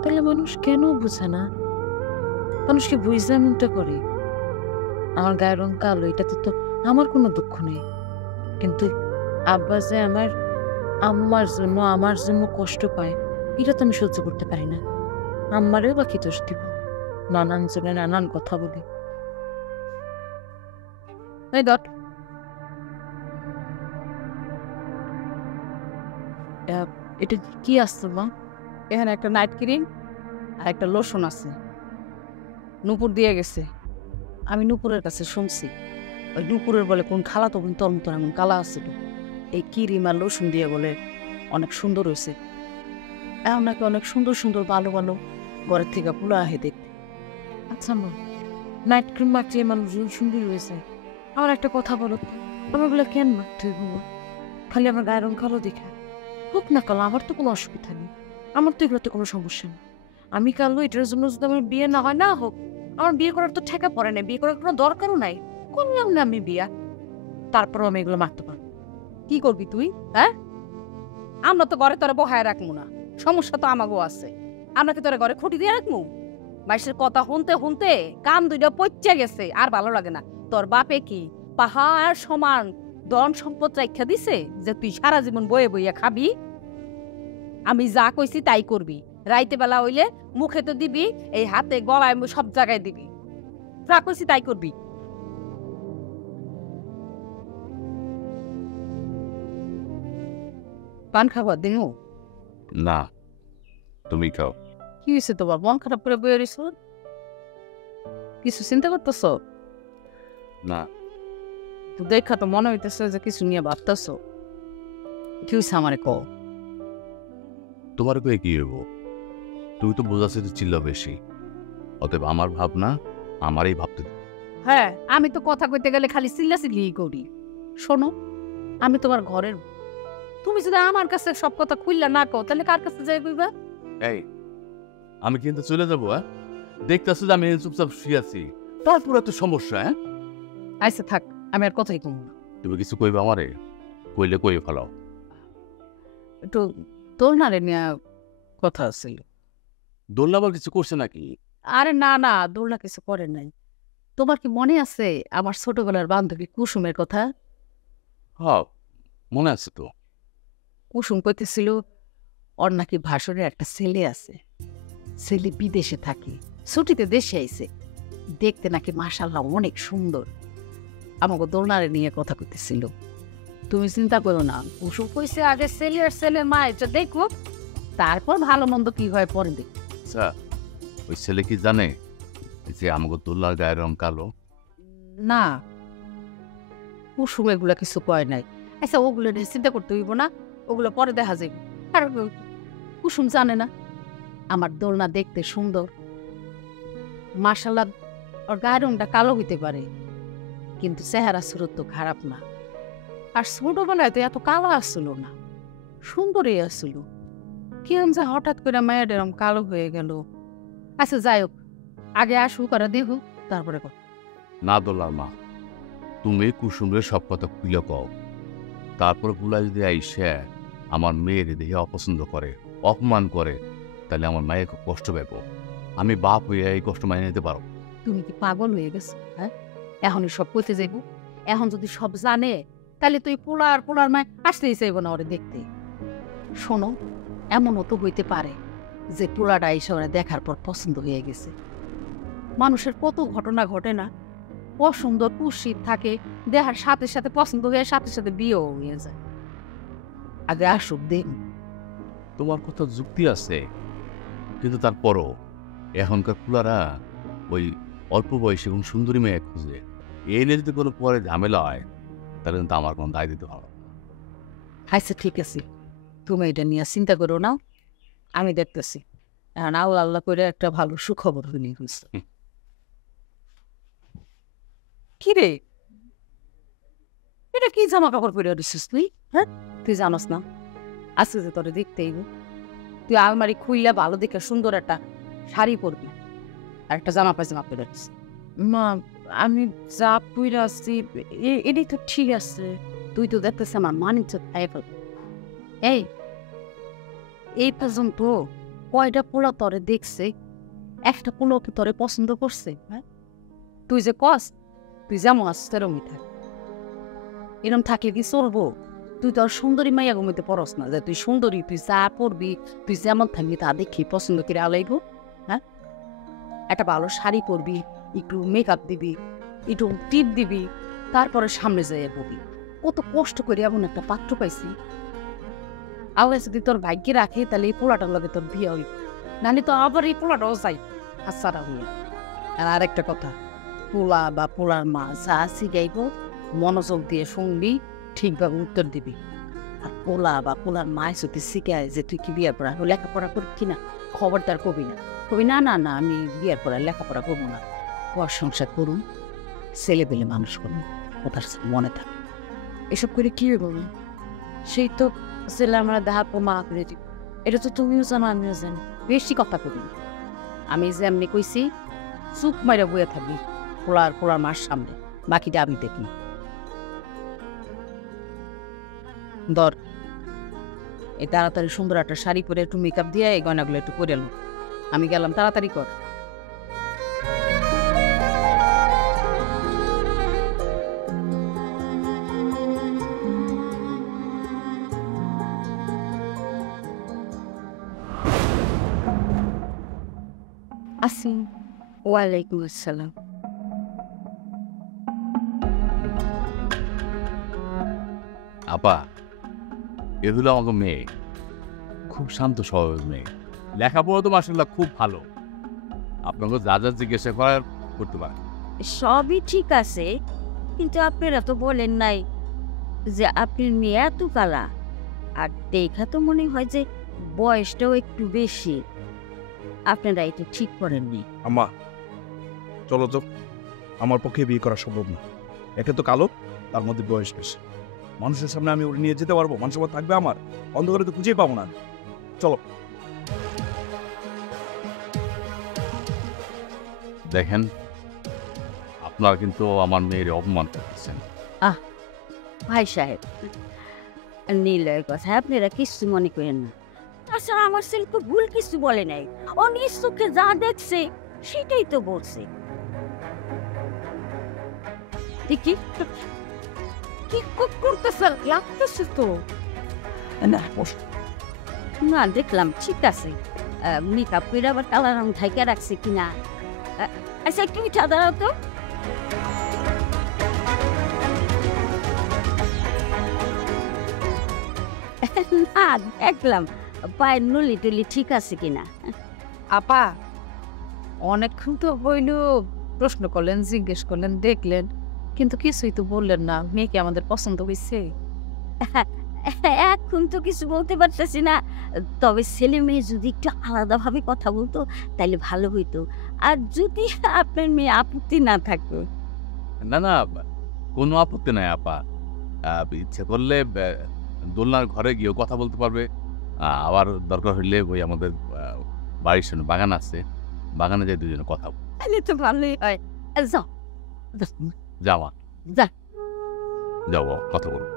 তাহলে মানুষ কেন বুঝে না? মানুষকে বুঝে এমনটা করে। আমার গায়ের রং কালো, এটাতে তো আমার কোনো দুঃখ নেই, কিন্তু আব্বা যে আমার জন্য কষ্ট পায়, এটা তো আমি সহ্য করতে পারি না। আম্মারেও বা কি দোষ দিব? নানান জনে নানান কথা বলি। এই দট, এটা কি আসছে মা? এখানে একটা নাইট ক্রিম আর একটা লোশন আছে, নূপুর দিয়ে গেছে। আমি নূপুরের কাছে শুনছি ওই নূপুরের বলে কোন খালা তো তোর মতন এমন কালা আছিল, এই ক্রিম আর লোশন দিয়ে বলে অনেক সুন্দর হয়েছে। এখন নাকি অনেক সুন্দর সুন্দর ভালো ভালো ঘরের থেকে পুলা আহে দেখতে। আচ্ছা মা, নাইট ক্রিম মাখিয়ে মানুষ সুন্দর হয়েছে। আমার একটা কথা বলো, আমার গুলো কেন মাখতে হইব? খালি আমার গায়ের রং কালো দেখে হোক না কালো, আমার তো কোনো অসুবিধা নেই। আমার তো এগুলোতে কোনো সমস্যা নেই। আমি কালো, এটার জন্য যদি আমার বিয়ে না হয় না হোক। আমার বিয়ে করার তো ঠেকা পড়ে না, বিয়ে করার কোনো দরকারও নাই। করলাম না আমি বিয়া, তারপরও আমি এগুলো মারতে পারবো। কি করবি তুই? হ্যাঁ, আমরা তো ঘরে তোরা বহায় রাখবো না, সমস্যা তো আমাকেও আছে। আমরা কি তোরা ঘরে খুঁটি দিয়ে রাখবো? বাইশের কথা শুনতে শুনতে কান দুইটা পচে গেছে, আর ভালো লাগে না। তোর বাপে কি পাহাড় সমান ধন সম্পদ রাখা দিছে যে তুই সারা জীবন বয়ে বইয়া খাবি? আমি যা কইছি তাই করবি। রাইতে বেলা হইলে মুখে তো দিবি, এই হাতে গলায় সব জায়গায় দিবি। যা কইছি তাই করবি। পান খাবার দিনু? না, তুমি খাও। কি হয়েছে তোমার? মন খারাপ করে বয়ে রইছ? কিছু চিন্তা করতেছ? না, তো দেখা তো মনে হইতেছে যে কিছু নিয়ে ভাবতেছ। কি হয়েছে আমারে কও? তোমার কয়ে কি হইব? তুমি তো বোঝাচ্ছে যে চিল্লা বেশি, অতএব আমার ভাবনা আমারই ভাবতে দাও। হ্যাঁ, আমি তো কথা কইতে গেলে খালি চিল্লাচিল্লি করি। শোনো, আমি তোমার ঘরের, তুমি যদি আমার কাছে সব কথা খুললা না কও তাহলে কার কাছে যাই কইবা? এই, আমি কিন্তু চলে যাবো। হ্যাঁ, দেখতেছো যে আমি চুপচাপ শুয়ে আছি, তারপর এত সমস্যা। হ্যাঁ, আচ্ছা থাক, আমি আর কথাই কম না। তুমি কিছু কইবে আমারে? কইলে কই ফেলাও। একটু তোর নারে নিয়ে কথা ছিল। দোল্লা আবার কিছু করছে নাকি? আরে না না, দোলনা কিছু করে নাই। তোমার কি মনে আছে আমার ছোটবেলার বান্ধবী কুসুমের কথা? হ্যাঁ, মনে আছে তো। কুসুম কইতেছিল ওর নাকি ভাসুরের একটা ছেলে আছে, ছেলে বিদেশে থাকে, ছুটিতে দেশে আইছে, দেখতে নাকি মাশাআল্লাহ অনেক সুন্দর। আমাকে দোলনারে নিয়ে কথা কইতেছিল। তুমি চিন্তা করো না, কুসুম কইছে আগে ছেলে আর ছেলের মায়ের দেখো, তারপর ভালো মন্দ কি হয় পরে দেখ। আচ্ছা, ওই ছেলে কি জানে যে আমাকে দোল্লার গায়ের রং কালো? না, কুসুম এগুলা কিছু কয় নাই। আচ্ছা, ওগুলো নিয়ে চিন্তা করতে হইব না, ওগুলো পরে দেখা যাবে। আর কুসুম জানে না আমার দোলনা দেখতে সুন্দর, মাশাআল্লাহ ওর গায়ের রংটা কালো হইতে পারে, কিন্তু চেহারা সুরত তো খারাপ না। আমি যদি ওর গায়ের রংটা কালো করে দেই তাহলে ও কি করবো? ও কি আমার সাথে সংসার করবো? ও কি আমার আর ছোটবেলায় তো এত কালো আসছিল না, সুন্দরই আসছিল। কি যে হঠাৎ করে মায়ের এরম কালো হয়ে গেল। আচ্ছা যাই হোক, আগে আসুক আর দেখুক, তারপরে কথা। না দোলার মা, তুমি কুসুমের সব কথা খুলে কও। তারপর বুলা যদি আইসে আমার মেয়ের দেখে অপছন্দ করে, অপমান করে, তাহলে আমার মায়ের খুব কষ্ট পাবো। আমি বাপ হইয়া এই কষ্ট মানিয়ে নিতে পারো? তুমি কি পাগল হয়ে গেছো? হ্যাঁ, এখনই সব করতে যাইব। এখন যদি সব জানে তাহলে তুই পোলার মায় আসতেই চাইব না ওরে দেখতে। শোনো, এমনও তো হইতে পারে যে পোলাটা এসে ওরা দেখার পর পছন্দ হয়ে গেছে। মানুষের কত ঘটনা ঘটে না, অসুন্দর কুৎসিত থাকে, দেখার সাথে সাথে পছন্দ হয়ে সাথে সাথে বিয়েও হয়ে যায়। আগে আসুক দেখ। তোমার কথা যুক্তি আছে, কিন্তু তারপরও এখনকার কুলারা ওই অল্প বয়সী এবং সুন্দরী মেয়ে খুঁজে। এই নিয়ে যদি কোনো পরে ঝামেলা হয় তাহলে কিন্তু আমার কোনো দায় দিতে হবে। আচ্ছা ঠিক আছে, তুমি এটা নিয়ে চিন্তা করো না, আমি দেখতেছি। এখন আল্লাহ আল্লাহ করে একটা ভালো সুখবর হইলে হয়েছে। কি রে, এটা কি জামা কাপড় পরে দিছিস তুই? হ্যাঁ, তুই জানোস না আজকে যে তোরে দেখতেই, তুই আলমারি খুললে ভালো দেখে সুন্দর একটা শাড়ি পরবি আর একটা জামা পায়জামা পরে দিস। মা, আমি যা পুইরা আসছি এটাই তো ঠিক আছে। তুই তো দেখতেছ আমার মানিজ্য খাই ফেল। এই পর্যন্ত কয়টা পোলা তরে দেখছে? একটা পোলা কি তরে পছন্দ করছে? হ্যাঁ, তুই যে কস তুই যেমন আস তেরমই থাক, এরম থাকলে কি চলবো? তুই তোর সুন্দরী মাইয়া ঘুমিতে পরস না যে তুই সুন্দরী, তুই যা পরবি, তুই যেমন থাকবি তা দেখি পছন্দ করে আলাইব। হ্যাঁ, একটা ভালো শাড়ি পরবি, একটু মেকআপ দিবি, একটু টিপ দিবি, তারপরে সামনে যাইয়া পড়বি। কত কষ্ট করে এমন একটা পাত্র পাইছি। আল্লাহ যদি তোর ভাগ্যে রাখে তাহলে এই পোলাটার লগে তোর বিয়ে হইব, নাহলে তো আবার এই পোলাটাও যাই হাসারা হইয়া। আর আরেকটা কথা, পোলা বা পোলার মা যা শিখাইব মনোযোগ দিয়ে শুনবি, ঠিকভাবে উত্তর দিবি। আর পোলা বা পোলার মায় যদি শিখায় যে তুই কি বিয়ের পড়া লেখাপড়া করবি কিনা, খবরদার কবি না। কবি না না না আমি বিয়ের পড়া লেখাপড়া করবো না, ঘর সংসার করুন, ছেলে পেলে মানুষ করুন, কথার মনে থাক। এসব করে কি বলুন? সেই তো ছেলে আমরা দেখা মা করে দিব। এটা তো তুমিও জানো, আমিও জানি। বেশি কথা কবি না। আমি যে এমনি কইছি চুপ মাইরা বইয়া থাকবি পোলার মার সামনে, বাকিটা আমি দেখি। ধর এই তাড়াতাড়ি সুন্দর একটা শাড়ি পরে একটু মেকআপ দিয়ে এই গয়নাগুলো একটু করে এলো। আমি গেলাম, তাড়াতাড়ি কর। আসি। ওয়ালাইকুম আসসালাম। আপা, এ হলো আমাকে মেয়ে, খুব শান্ত স্বভাবের মেয়ে, লেখাপড়া তো মাশাআল্লাহ খুব ভালো। আপনাকে যা যা জিজ্ঞাসা করার করতে পারেন। সবই ঠিক আছে, কিন্তু আপনারা তো বলেন নাই যে আপনার মেয়ে এত কালা। আর দেখা তো মনে হয় যে বয়সটাও একটু বেশি। আপনারা এটা ঠিক করেননি। আম্মা চলো তো, আমার পক্ষে বিয়ে করা সম্ভব না। একে তো কালো, তার মধ্যে বয়স বেশি। মানুষের সামনে আমি ওরে নিয়ে যেতে পারবো? মানুষের মধ্যে থাকবে আমার? অন্ধকারে তো খুঁজেই পাবো না। চলো। দেখেন, আপনারা কিন্তু আমার মেয়ের অপমান করতেছেন। ভাই সাহেব, নীলের কথা আপনারা কিছু মনে করেন না। আচ্ছা, আমার ছেলে তো ভুল কিছু বলে নাই, ও নিজ চোখে যা দেখছে সেটাই তো বলছে। কি কি করতেছে? লাগতেছে তো না, দেখলাম ঠিক আছে। মেকআপ করে আবার কালা রং ঢাইকা রাখছে কিনা। আচ্ছা, একটু মিঠা দাঁড়াও তো। না, দেখলাম পায়ের নলি টলি ঠিক আছে কিনা। আপা, অনেকক্ষণ তো হইল প্রশ্ন করলেন, জিজ্ঞেস করলেন, দেখলেন, কিন্তু কিছুই তো বললেন না। মেয়েকে আমাদের পছন্দ হয়েছে? এখন তো কিছু বলতে পারতেছি না, তবে ছেলে মেয়ে যদি একটু আলাদাভাবে কথা বলতো তাহলে ভালো হইতো। আর যদি আপনার মেয়ে আপত্তি না থাকতো। না না, কোনো আপত্তি নাই আপা। ইচ্ছে করলে দোলনার ঘরে গিয়েও কথা বলতে পারবে। আবার দরকার হইলে ওই আমাদের বাড়ির সামনে বাগান আছে, বাগানে যাই দুজনে কথা বল। তাহলে তো ভালোই হয়। যাও যাওয়া যা। যাও বাবা, কথা বলো।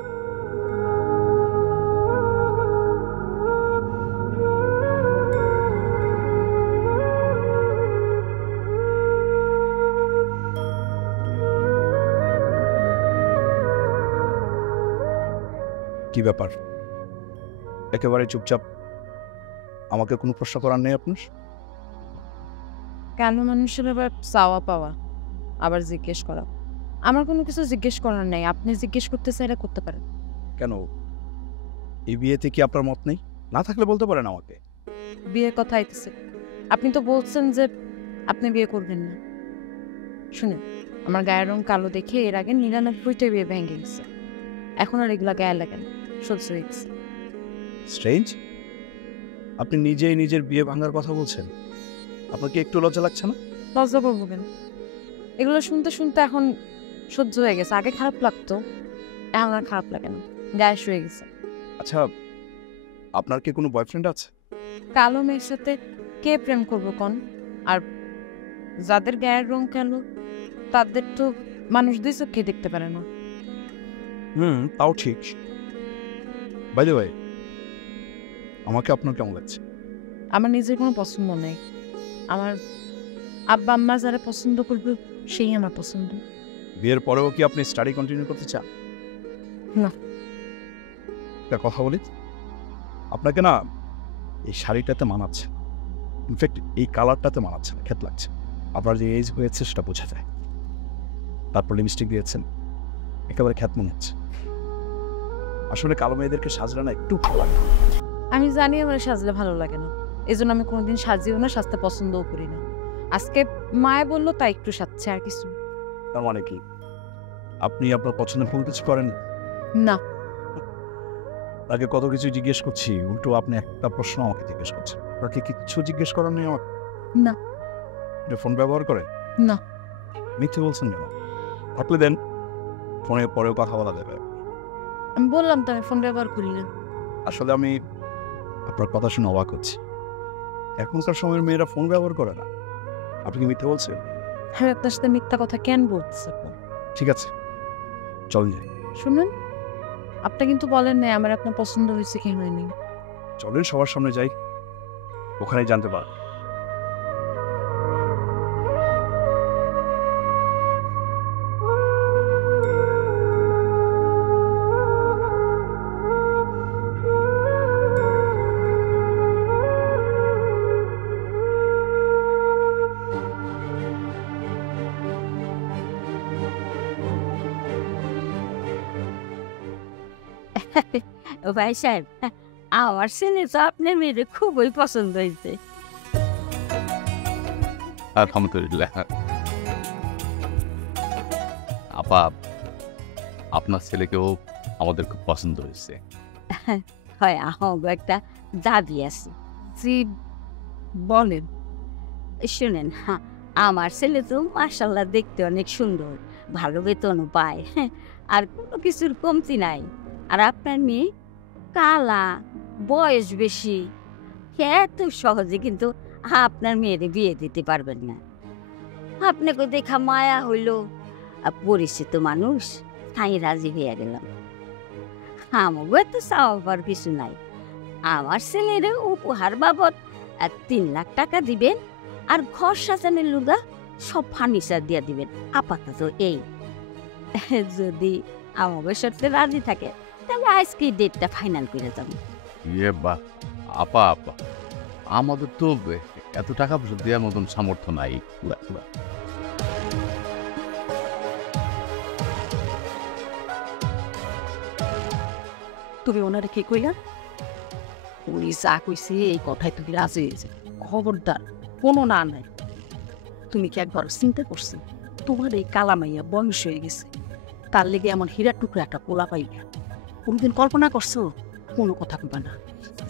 কি ব্যাপার, একেবারে চুপচাপ? আমাকে কোনো প্রশ্ন করার নেই আপনার? কেন মানুষের আবার চাওয়া পাওয়া, আবার জিজ্ঞেস করা? আমার কোনো কিছু জিজ্ঞেস করার নেই, আপনি জিজ্ঞেস করতে চাইলে করতে পারেন। কেন, এই বিয়েতে কি আপনার মত নেই? না থাকলে বলতে পারেন আমাকে। বিয়ের কথা আইতেছে, আপনি তো বলছেন যে আপনি বিয়ে করবেন না। শুনেন, আমার গায়ের রং কালো দেখে এর আগে 99টা বিয়ে ভেঙে গেছে, এখন আর এগুলা গায়ে লাগে না, সহ্য হয়ে গেছে। স্ট্রেঞ্জ, আপনি নিজেই নিজের বিয়ে ভাঙার কথা বলছেন, আপনার কি একটু লজ্জা লাগছে না? লজ্জা করবো কেন? এগুলো শুনতে শুনতে এখন সহ্য হয়ে গেছে। আগে খারাপ লাগতো, এখন আর খারাপ লাগে না, গায়ে শুয়ে গেছে। আচ্ছা, আপনার কি কোনো বয়ফ্রেন্ড আছে? কালো মেয়ের সাথে কে প্রেম করবো কন? আর যাদের গায়ের রং কালো তাদের তো মানুষ দুই চোখে দেখতে পারে না। তাও ঠিক। বাই দ্য ওয়ে, আমাকে আপনার কেমন লাগছে? আমার নিজের কোনো পছন্দ নেই, আমার আব্বা আম্মা যারা পছন্দ করবে সেই আমার পছন্দ। বিয়ের পরেও কি আপনি স্টাডি কন্টিনিউ করতে চান? না। একটা কথা বলি, আপনাকে না এই শাড়িটাতে মানাচ্ছে, ইনফ্যাক্ট এই কালারটাতে মানাচ্ছে না, খেত লাগছে। আপনার যে এজ হয়েছে সেটা বোঝা যায়। তারপর লিপস্টিক দিয়েছেন, একেবারে খ্যাত মনে হচ্ছে। আসলে কালো মেয়েদেরকে সাজলে না একটু ভালো লাগে। আমি জানি আমার সাজলে ভালো লাগে না, এই জন্য আমি কোনোদিন সাজিও না, সাজতে পছন্দও করি না। আজকে মায়ে বললো তাই একটু সাজছে, আর কিছু তার মানে কি আপনি আপনার পছন্দের ফুল কিছু করেন না। তাকে কত কিছু জিজ্ঞেস করছি, উল্টো আপনি একটা প্রশ্ন আমাকে জিজ্ঞেস করছেন। আপনাকে কিছু জিজ্ঞেস করার নেই আমার? না। এটা ফোন ব্যবহার করেন? না। মিথ্যে বলছেন কেন? থাকলে দেন, ফোনে পরেও কথা বলা যাবে। আমি বললাম তো আমি ফোন ব্যবহার করি না। আসলে আমি আপনার কথা শুনে অবাক হচ্ছি, এখনকার সময়ের মেয়েরা ফোন ব্যবহার করে না। আপনি কি মিথ্যে বলছেন? আমি আপনার সাথে মিথ্যা কথা কেন বলছি? ঠিক আছে, চলেন যাই। শুনুন, আপনি কিন্তু বলেন নাই আমার আপনার পছন্দ হয়েছে কি হয়নি। চলেন সবার সামনে যাই, ওখানেই জানতে পার। ভাই সাহেব, আমার ছেলে তো আপনার মেয়ের খুবই পছন্দ হয়েছে। আলহামদুলিল্লাহ। আপা, আপনার ছেলেকেও আমাদের খুব পছন্দ হয়েছে। হয়, আমাকে একটা দাবি আছে। জি বলেন। শুনেন, আমার ছেলে তো মাশাআল্লাহ দেখতে অনেক সুন্দর, ভালো বেতনও পায়, আর কোনো কিছুর কমতি নাই। আর আপনার মেয়ে কালা, বয়স বেশি, এত সহজে কিন্তু আপনার মেয়েরে বিয়ে দিতে পারবেন না। আপনাকে দেখা মায়া হইল, পরিচিত মানুষ, তাই রাজি হইয়া গেলাম। আমাকে তো চাওয়ার কিছু নাই। আমার ছেলের উপহার বাবদ 3 লাখ টাকা দিবেন, আর ঘর সাজানোর লুগা সব ফার্নিচার দিয়া দিবেন। আপাতত এই, যদি আমাকে শর্তে রাজি থাকে তাহলে আজকে ডেটটা ফাইনাল করে যাব। ইয়ে বাহ, আপা আপা, আমাদের তো এত টাকা পয়সা দেওয়ার মতন সামর্থ্য নাই। তুমি ওনারে কি কইলা? উনি যা কইছে এই কথায় তুমি রাজি হয়েছে। খবরদার, কোনো না নাই। তুমি কি একবার চিন্তা করছি তোমার এই কালামাইয়া বয়স হয়ে গেছে, তার লেগে এমন হীরার টুকরো একটা পোলা পাইবে? কোনদিন কল্পনা করছো? কোনো কথা কইবা না,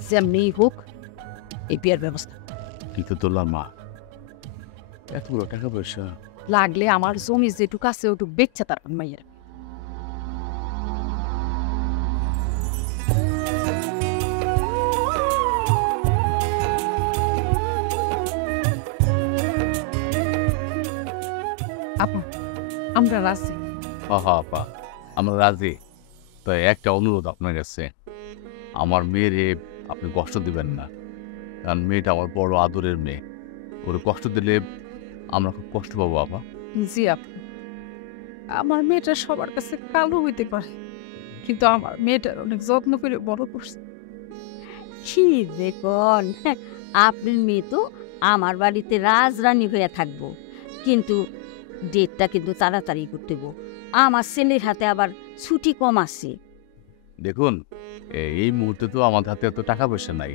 যেমনি হোক এই বিয়ের ব্যবস্থা। কিন্তু তোলার মা, এতগুলো টাকা পয়সা লাগলে আমার জমি যেটুকু আছে ওটুকু বেচছে তার মাইয়ের। আপা আমরা রাজি। আপা আমরা রাজি। তো একটা অনুরোধ আপনার কাছে, আমার মেয়েরে আপনি কষ্ট দিবেন না, কারণ মেয়েটা আমার বড় আদরের মেয়ে। ওর কষ্ট দিলে আমরা খুব কষ্ট পাবো আপা। জি আপা, আমার মেয়েটা সবার কাছে কালো হইতে পারে, কিন্তু আমার মেয়েটার অনেক যত্ন করে বড় করছে। কি দেখুন, আপনার মেয়ে তো আমার বাড়িতে রাজরানী হয়ে থাকবো, কিন্তু ডেটটা কিন্তু তাড়াতাড়ি করতে হইব। আমার ছেলের হাতে আবার ছুটি কম আছে। দেখুন, এই মুহূর্তে তো আমাদের হাতে এত টাকা পয়সা নাই।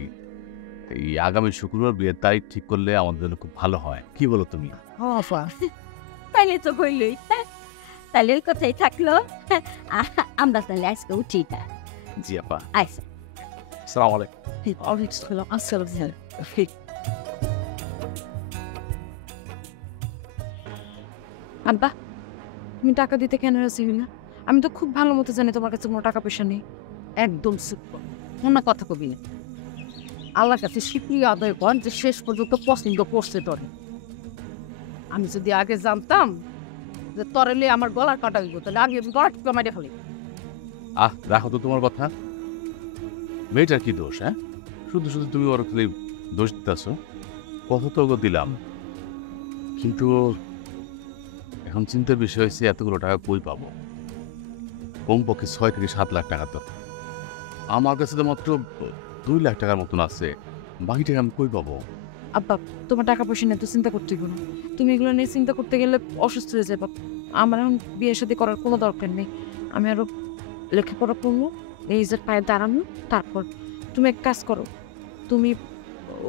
এই আগামী শুক্রবার বিয়ের তারিখ ঠিক করলে আমাদের জন্য খুব ভালো হয়। কি বলো তুমি? আপা তাইলে তো কইলই, তাইলে ওই কথাই থাকলো। আমরা তাহলে আজকে উঠি। জি আপা। আচ্ছা, সালাম আলাইকুম। আব্বা, তুমি টাকা দিতে কেন রাজি হইলা? আমি তো খুব ভালো মতো জানি তোমার কাছে কোনো টাকা পয়সা নেই। একদম চুপ কর, কোনো কথা কবি না। আল্লাহর কাছে শুকরিয়া আদায় কর যে শেষ পর্যন্ত পছন্দ করছে তোরে। আমি যদি আগে জানতাম যে তোরে লিয়ে আমার গলার কাটা হইব, তাহলে আগে আমি গলা টিপে মাইরে ফেলি। রাখো তো তোমার কথা। মেয়েটার কি দোষ? হ্যাঁ, শুধু শুধু তুমি ওর খালি দোষ দিতেছ। কথা তো ওকে দিলাম, কিন্তু এখন চিন্তার বিষয় হচ্ছে এতগুলো টাকা কই পাবো? কমপক্ষে 6 থেকে 7 লাখ টাকা। তো আমার কাছে তো মাত্র 2 লাখ টাকার মতন আছে, বাকি টাকা আমি কই পাবো? আব্বা, তোমার টাকা পয়সা নিয়ে তো চিন্তা করতে গেলো। তুমি এগুলো নিয়ে চিন্তা করতে গেলে অসুস্থ হয়ে যাবে। আমার এখন বিয়ে শাদী করার কোনো দরকার নেই। আমি আরো লেখাপড়া করবো, নিজের পায়ে দাঁড়ানো, তারপর তুমি এক কাজ করো, তুমি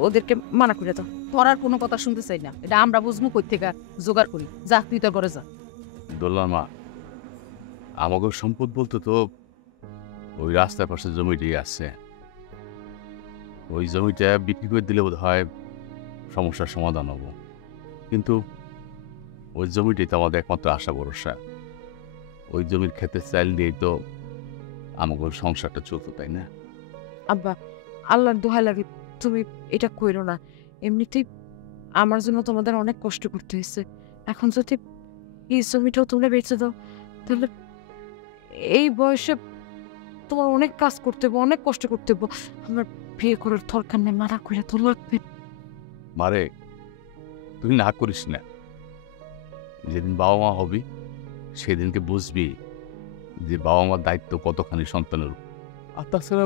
ওদেরকে মানা করে দাও। তোর আর কোনো কথা শুনতে চাই না, এটা আমরা বুঝবো কই থেকে জোগাড় করি। যা তুই তোর ঘরে যা। দোল্লার মা, আমাকে সম্পদ বলতে তো ওই রাস্তার পাশে জমিটি আছে। ওই জমিটা বিক্রি করে দিলে বোধ হয় সমস্যার সমাধান হবো, কিন্তু ওই জমিটাই তো আমাদের একমাত্র আশা ভরসা। ওই জমির খেতে চাইল দিয়েই তো আমাকে সংসারটা চলতো, তাই না? আব্বা, আল্লাহর দোহাই লাগে, তুমি এটা কইরো না। এমনিতেই আমার জন্য তোমাদের অনেক কষ্ট করতে হয়েছে। এখন যদি এই জমিটাও তোমরা বেঁচে দাও, তাহলে এই বয়সে তোমার অনেক কাজ করতে হবে, অনেক কষ্ট করতে হবে। আমার বিয়ে করার দরকার নেই, মানা করে তো লাগবে। মারে, তুই না করিস না। যেদিন বাবা মা হবি সেদিনকে বুঝবি যে বাবা মার দায়িত্ব কতখানি সন্তানের। আর তাছাড়া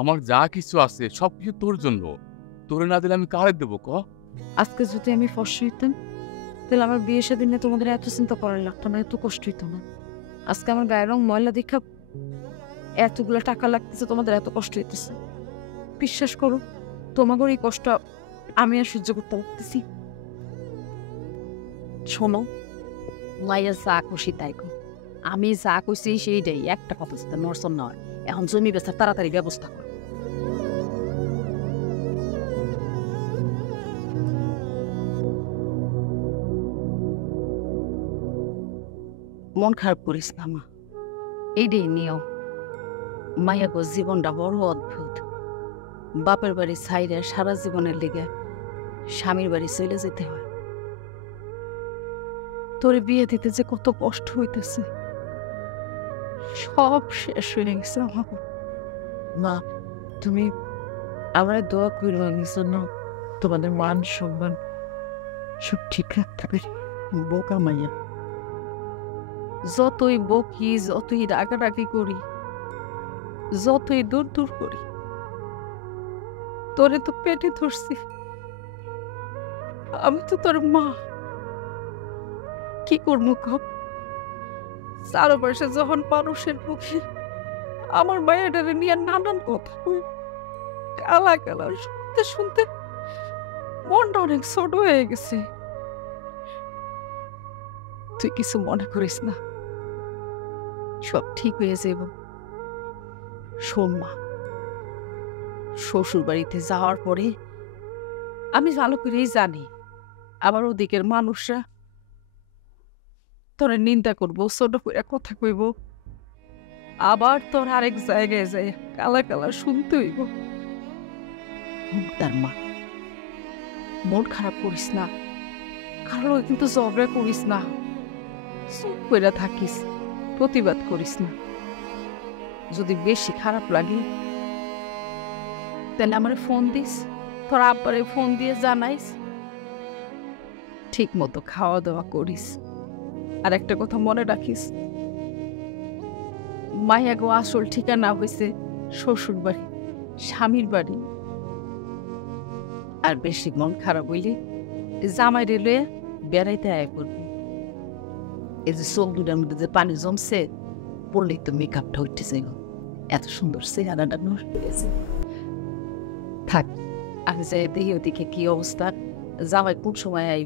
আমার যা কিছু আছে সব কিছু তোর জন্য। তোরে না দিলে আমি কারে দেবো ক? আজকে যদি আমি ফর্সা হইতাম, তাহলে আমার বিয়ে সেদিন নিয়ে তোমাদের এত চিন্তা করার লাগতো না, এত কষ্ট হইতো না। আজকে আমার গায়ের রং ময়লা দেখা এতগুলো টাকা লাগতেছে, তোমাদের এত কষ্ট হইতেছে। বিশ্বাস করো, তোমাদের এই কষ্ট আমি আর সহ্য করতে পারতেছি। শোনো, মাইয়া যা খুশি তাই কর। আমি যা কইছি সেইটাই, একটা কথা সাথে নড়চড় নয়। এখন জমি বেচার তাড়াতাড়ি ব্যবস্থা কর। মন খারাপ করিস না মা, এইটাই নিয়ম। মাইয়াগো জীবনটা বড় অদ্ভুত। বাপের বাড়ি ছাইরে সারা জীবনের লেগে স্বামীর বাড়ি চলে যেতে হয়। তোর বিয়ে দিতে যে কত কষ্ট হইতেছে, সব শেষ হয়ে গেছে আমার। মা, তুমি আমার দোয়া করো আমি জন্য, তোমাদের মান সম্মান সব ঠিক রাখতে পারি। বোকা মাইয়া, যতই বকি, যতই রাগারাগি করি, যতই দূর দূর করি, তোরে তো পেটে ধরছি। আমি তো তোর মা, কি করবো কব? চারপাশে যখন মানুষের মুখে আমার মায়েরারে নিয়ে নানান কথা কই, কালা কালা শুনতে শুনতে মনটা অনেক ছোট হয়ে গেছে। তুই কিছু মনে করিস না, সব ঠিক হয়ে যাব। শোন মা, শ্বশুর বাড়িতে যাওয়ার পরে আমি ভালো করেই জানি আবার ওদিকের মানুষরা তোর নিন্দা করবো, ছোট করে কথা কইব, আবার তোর আরেক জায়গায় যায় কালা কালা শুনতে হইব। তার মা, মন খারাপ করিস না, কারো কিন্তু ঝগড়া করিস না। চুপ করে থাকিস, প্রতিবাদ করিস না। যদি বেশি খারাপ লাগে তাহলে আমার ফোন দিস, তোর আব্বারে ফোন দিয়ে জানাইস। ঠিক মতো খাওয়া দাওয়া করিস। আর একটা কথা মনে রাখিস, মাইয়া গো আসল ঠিকানা হয়েছে শ্বশুর বাড়ি, স্বামীর বাড়ি। আর বেশি মন খারাপ হইলে জামাই রেলে বেড়াইতে আয় করবি। এই যে চোখ দুটার মধ্যে যে পানি জমছে, পড়লেই তো মেকআপটা উঠতেছে, এত সুন্দর চেহারাটা নষ্ট হয়েছে। থাক, আমি যাই দেখি ওদিকে কি অবস্থা, জামাই কোন সময় আই।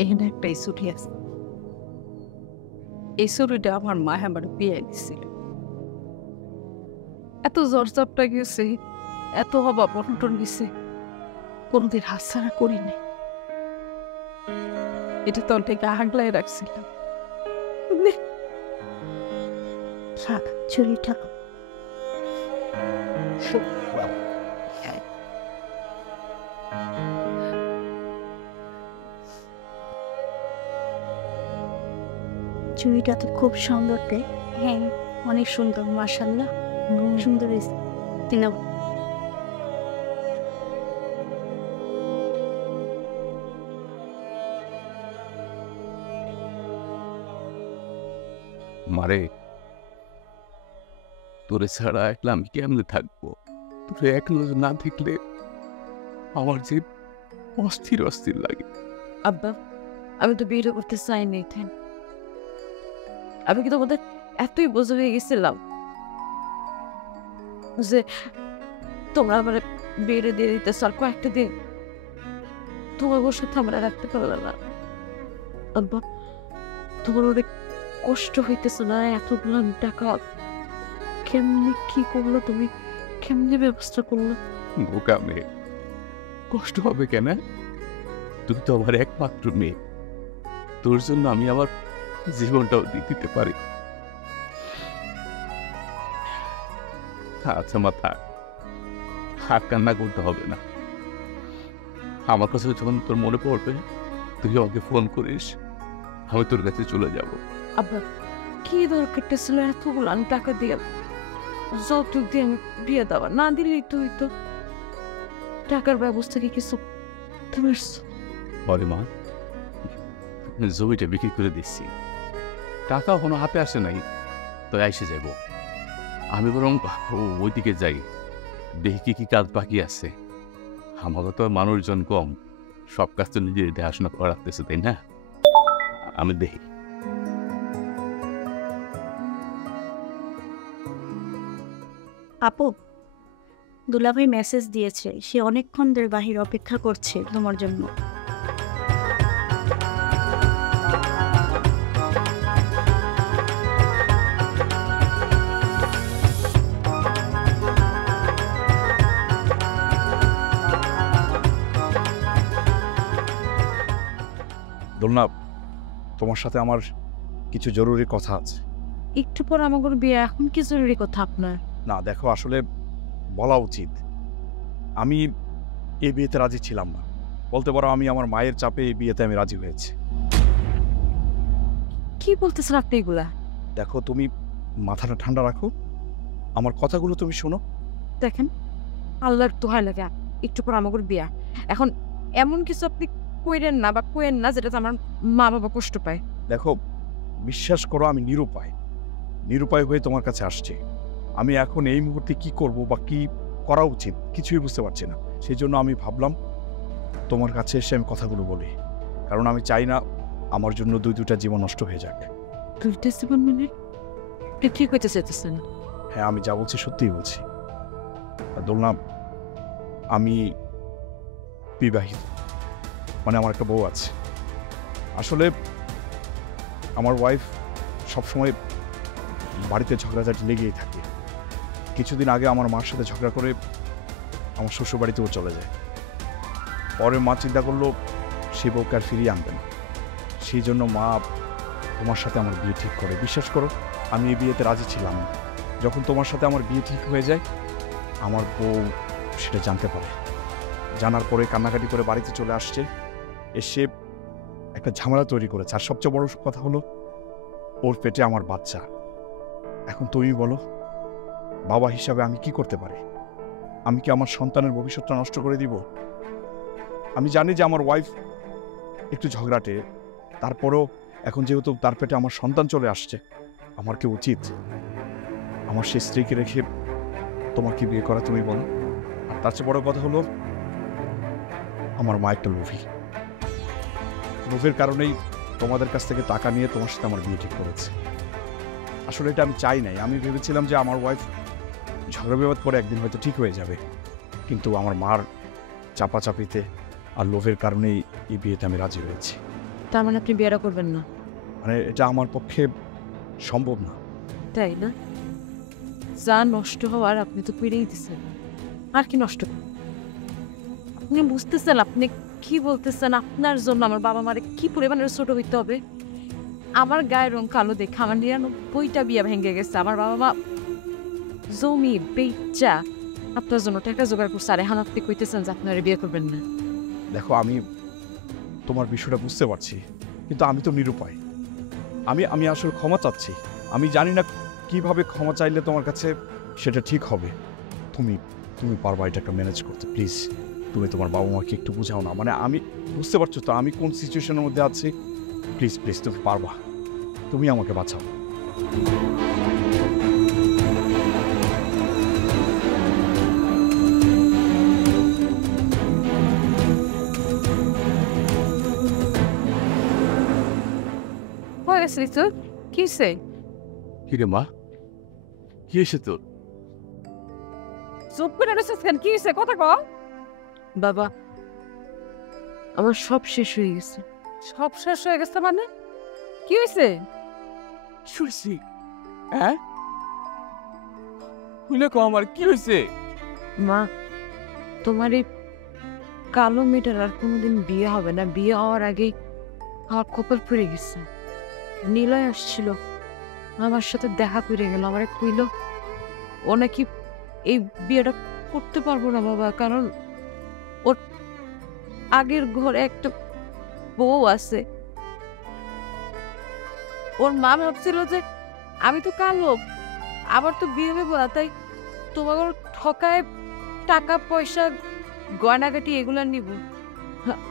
এখানে একটা ছুটি আছে, এই ছুটিটা আমার মা আমার বিয়ে দিছিল। এত জ্বর চাপটা গেছে, এত হবা বন্টন গেছে, কোনদিন হাতছাড়া করি নাই। এটা তো থেকে আগলায় রাখছিলাম। থাক, চুরি থাক। চুড়িটা তো খুব সুন্দর রে। হ্যাঁ, অনেক সুন্দর, মাশাআল্লাহ, সুন্দর হয়েছে। তিনাও মারে, তোরে ছাড়া একলা আমি কেমনে থাকবো? তোরে একলা না দেখলে আমার যে অস্থির অস্থির লাগে। আব্বা, আমি তো বিয়ে করতে চাইনি। আমি কি তোমাদের এতই বোঝা হয়ে গেছিলাম যে তোমরা আমার বিয়ে দিয়ে দিতে চাও? কয়েকটা দিন তোমার সাথে আমরা রাখতে পারলে না। আব্বা, তোমার অনেক কষ্ট হইতেছে না? এতগুলো টাকা কেমনি কি করলো তুমি? কেমনি ব্যবস্থা করলো? বোকা মেয়ে, কষ্ট হবে কেন? তুই তো আমার একমাত্র মেয়ে, তোর জন্য আমি আমার জীবনটাও দিয়ে দিতে পারি। আচ্ছা মা, থাক, হাত কান্না করতে হবে না। আমার কাছে যখন তোর মনে পড়বে তুই আমাকে ফোন করিস, আমি তোর কাছে চলে যাব। আব্বা, কি দরকারটা ছিল এতগুলো টাকা দিয়ে? যৌতুক দিয়ে বিয়ে দেওয়া না দিলেই তুই তো টাকার ব্যবস্থা কি কিছু বলে মা, জমিটা বিক্রি করে দিচ্ছি, টাকা কোনো হাতে আসে নাই, তো এসে যাব। আমি বরং ওইদিকে যাই, দেখি কি কাজ বাকি আছে। আমাকে তো মানুষজন কম, সব কাজ তো নিজের দেখাশোনা করে রাখতেছে, তাই না? আমি দেখি। আপু, দুলাভাই মেসেজ দিয়েছে, সে অনেকক্ষণ ধরে বাহির অপেক্ষা করছে তোমার জন্য। দোলনা, তোমার সাথে আমার কিছু জরুরি কথা আছে। একটু পর আমাদের বিয়ে, এখন কি জরুরি কথা আপনার? না দেখো, আসলে বলা উচিত, আমি এই বিয়েতে রাজি ছিলাম না। বলতে পারো আমি আমার মায়ের চাপে এই বিয়েতে আমি রাজি হয়েছি। কি বলতেছেন আপনি এগুলা? দেখো, তুমি মাথাটা ঠান্ডা রাখো, আমার কথাগুলো তুমি শোনো। দেখেন, আল্লাহর দোহাই লাগে, একটু পর আমাদের বিয়া। এখন এমন কিছু আপনি কইরেন না বা কইেন না যেটাতে আমার মা বাবা কষ্ট পায়। দেখো, বিশ্বাস করো, আমি নিরুপায় হয়ে তোমার কাছে আসছি। আমি এখন এই মুহূর্তে কি করব বা কি করা উচিত কিছুই বুঝতে পারছি না। সেই জন্য আমি ভাবলাম তোমার কাছে এসে আমি কথাগুলো বলি, কারণ আমি চাই না আমার জন্য দুইটা জীবন নষ্ট হয়ে যাক। দুইটা জীবন মানে? আপনি কি কইতে চাইতেছেন? হ্যাঁ, আমি যা বলছি সত্যিই বলছি। দোলনা, আমি বিবাহিত, মানে আমার একটা বউ আছে। আসলে আমার ওয়াইফ সবসময় বাড়িতে ঝগড়াঝাটি লেগেই থাকে। কিছুদিন আগে আমার মার সাথে ঝগড়া করে আমার শ্বশুর বাড়িতেও চলে যায়। পরে মা চিন্তা করলো সে বউকে আর ফিরিয়ে আনবে না, সেই জন্য মা তোমার সাথে আমার বিয়ে ঠিক করে। বিশ্বাস করো, আমি এই বিয়েতে রাজি ছিলাম না, যখন তোমার সাথে আমার বিয়ে ঠিক হয়ে যায়, আমার বউ সেটা জানতে পারে। জানার পরে কান্নাকাটি করে বাড়িতে চলে আসছে, এসে একটা ঝামেলা তৈরি করেছে। আর সবচেয়ে বড় কথা হলো, ওর পেটে আমার বাচ্চা। এখন তুমি বলো, বাবা হিসাবে আমি কি করতে পারি? আমি কি আমার সন্তানের ভবিষ্যৎটা নষ্ট করে দিব? আমি জানি যে আমার ওয়াইফ একটু ঝগড়াটে, তারপরেও এখন যেহেতু তার পেটে আমার সন্তান চলে আসছে, আমার কি উচিত আমার সেই স্ত্রীকে রেখে তোমার কি বিয়ে করা? তুমি বলো। আর তার চেয়ে বড় কথা হলো, আমার মা একটা লোভের কারণেই তোমাদের কাছ থেকে টাকা নিয়ে তোমার সাথে আমার বিয়ে ঠিক করেছে। আসলে এটা আমি চাই নাই। আমি ভেবেছিলাম যে আমার ওয়াইফ ঝগড়া বিবাদ করে একদিন হয়তো ঠিক হয়ে যাবে, কিন্তু আমার মার চাপাচাপিতে আর লোভের কারণেই এই বিয়েতে আমি রাজি হয়েছি। তার মানে আপনি বিয়েটা করবেন না? মানে এটা আমার পক্ষে সম্ভব না। তাই না? যা নষ্ট হওয়ার আপনি তো পেরেই দিচ্ছেন, আর কি নষ্ট? আপনি বুঝতেছেন আপনি কি বলতেছেন? আপনার জন্য আমার বাবা মারে কি পরিমাণের ছোট হইতে হবে? আমার গায়ের রং কালো দেখে আমার 99টা বিয়ে ভেঙে গেছে। আমার বাবা মা জমি বেচা আপনার জন্য টাকা জোগাড় করছে, আর এখন আপনি কইতেছেন যে আপনারা বিয়ে করবেন না। দেখো, আমি তোমার বিষয়টা বুঝতে পারছি, কিন্তু আমি তো নিরুপায়। আমি আসলে ক্ষমা চাচ্ছি। আমি জানি না কিভাবে ক্ষমা চাইলে তোমার কাছে সেটা ঠিক হবে। তুমি পারবা এটাকে ম্যানেজ করতে? প্লিজ তুমি তোমার বাবা মাকে একটু বুঝাও না। মানে আমি বুঝতে পারছো তো আমি কোন সিচুয়েশনের মধ্যে আছি। প্লিজ তুমি পারবা, তুমি আমাকে বাঁচাও। কি সে? কিরে মা, কি এসে তোর? চুপ করে রয়েছিস কেন? কি হয়েছে? কথা কও। বাবা, আমার সব শেষ হয়ে গেছে। সব শেষ হয়ে গেছে মানে? কি হয়েছে? শুনছি। হ্যাঁ, খুলে কো আমার কি হয়েছে? মা, তোমার এই কালো মেয়েটার আর কোনোদিন বিয়ে হবে না। বিয়ে হওয়ার আগেই আমার কপাল পুড়ে গেছে। নিলয় আসছিল, আমার সাথে দেখা করে গেল, আমার কইল ও নাকি এই বিয়েটা করতে পারবো না বাবা, কারণ ওর আগের ঘরে একটা বউ আছে। ওর মা ভাবছিল যে আমি তো কালো, আবার তো বিয়ে হইব না, তাই তোমাকে ঠকায় টাকা পয়সা গয়নাগাটি এগুলা নিব।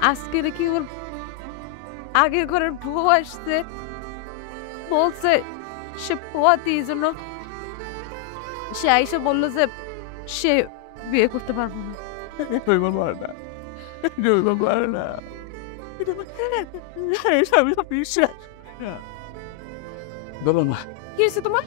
আজকে দেখি ওর আগের ঘরের বউ আসছে, বলছে সে পোয়াতি, এই জন্য সে আইসা বললো যে সে বিয়ে করতে পারবো না। কি হয়েছে তোমার?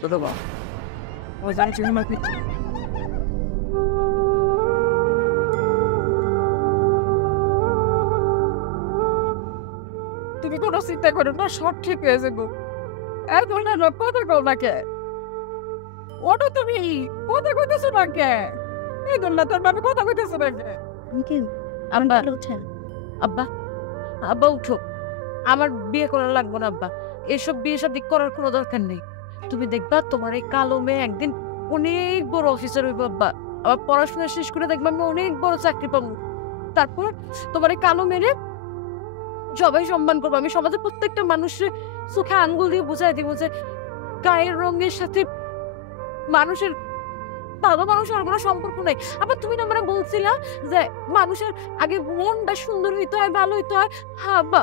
তুমি কোনো চিন্তা করো না, সব ঠিক হয়ে যাবো। এখন না কথা কও না কে? ওটা তুমি কথা কইতেছো না কে? এই দোলনা তোর বাবা কথা কইতেছো না কে? আব্বা, আব্বা, আব্বা উঠো। আমার বিয়ে করা লাগবো না আব্বা, এসব বিয়ে শাদী করার কোনো দরকার নেই। তুমি দেখবা তোমার এই কালো মেয়ে একদিন অনেক বড় অফিসার হইব আব্বা। আবার পড়াশোনা শেষ করে দেখবা আমি অনেক বড় চাকরি পাবো। তারপর তোমার এই কালো মেয়ে সবাই সম্মান করবো। আমি সমাজের প্রত্যেকটা মানুষের চোখে আঙ্গুল দিয়ে বুঝাই দিব যে গায়ের রঙের সাথে মানুষের ভালো মানুষের আর কোনো সম্পর্ক নেই। আবার তুমি না মানে বলছিলা যে মানুষের আগে মনটা সুন্দর হইতে হয়, ভালো হইতে হয়। হ্যাঁ আব্বা,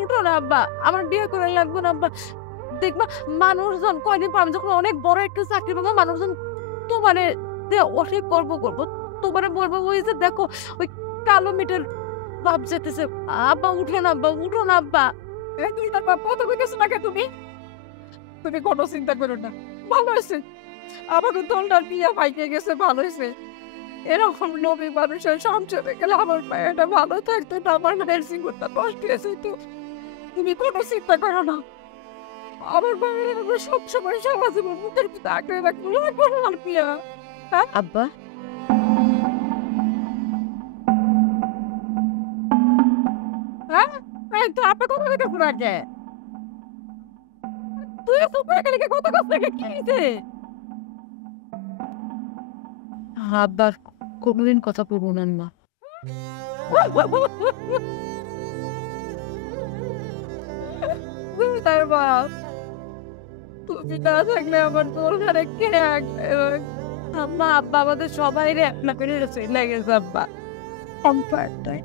উঠো না আব্বা, আমার বিয়ে করে লাগবে না আব্বা। দেখবা মানুষজন কয়দিন পর আমি যখন অনেক বড় একটা চাকরি পাবো, মানুষজন তোমারে অনেক গর্ব করবো, তোমারে বলবো ওই যে দেখো ওই কালো মেয়েটার ভাব যেতেছে। আব্বা উঠো না আব্বা, উঠো না আব্বা। এই তুই তার বাপ কথা কইতেছো না কে? তুমি তুমি কোনো চিন্তা করো না, ভালো হয়েছে আমাকে দোলনার বিয়ে ভাইকে গেছে, ভালো হয়েছে। এরকম নবী মানুষের সংসারে গেলে আমার মায়েরটা ভালো থাকতো না, আমার মায়ের জীবনটা নষ্ট হয়েছে। তো তুমি কোনো চিন্তা করো না, আমার মায়ের আমরা সবসময় সমাজে মুখের ভিতরে আঁকড়ে রাখবো, লাগবো না আর বিয়া। আব্বা, হ্যাঁ তো আপনি কথা কইতেছো না কে? তুই তো গেলে কথা কইছ না কে? কি হইছে? আব্বার কোনোদিন কথা বলবো না মা। তার বাপ, তুমি না থাকলে আমার দোলখানে কে রাখবে? আম্মা আব্বা আমাদের সবাই রে আপনা করে চলে গেছে আব্বা। কমফর্টাই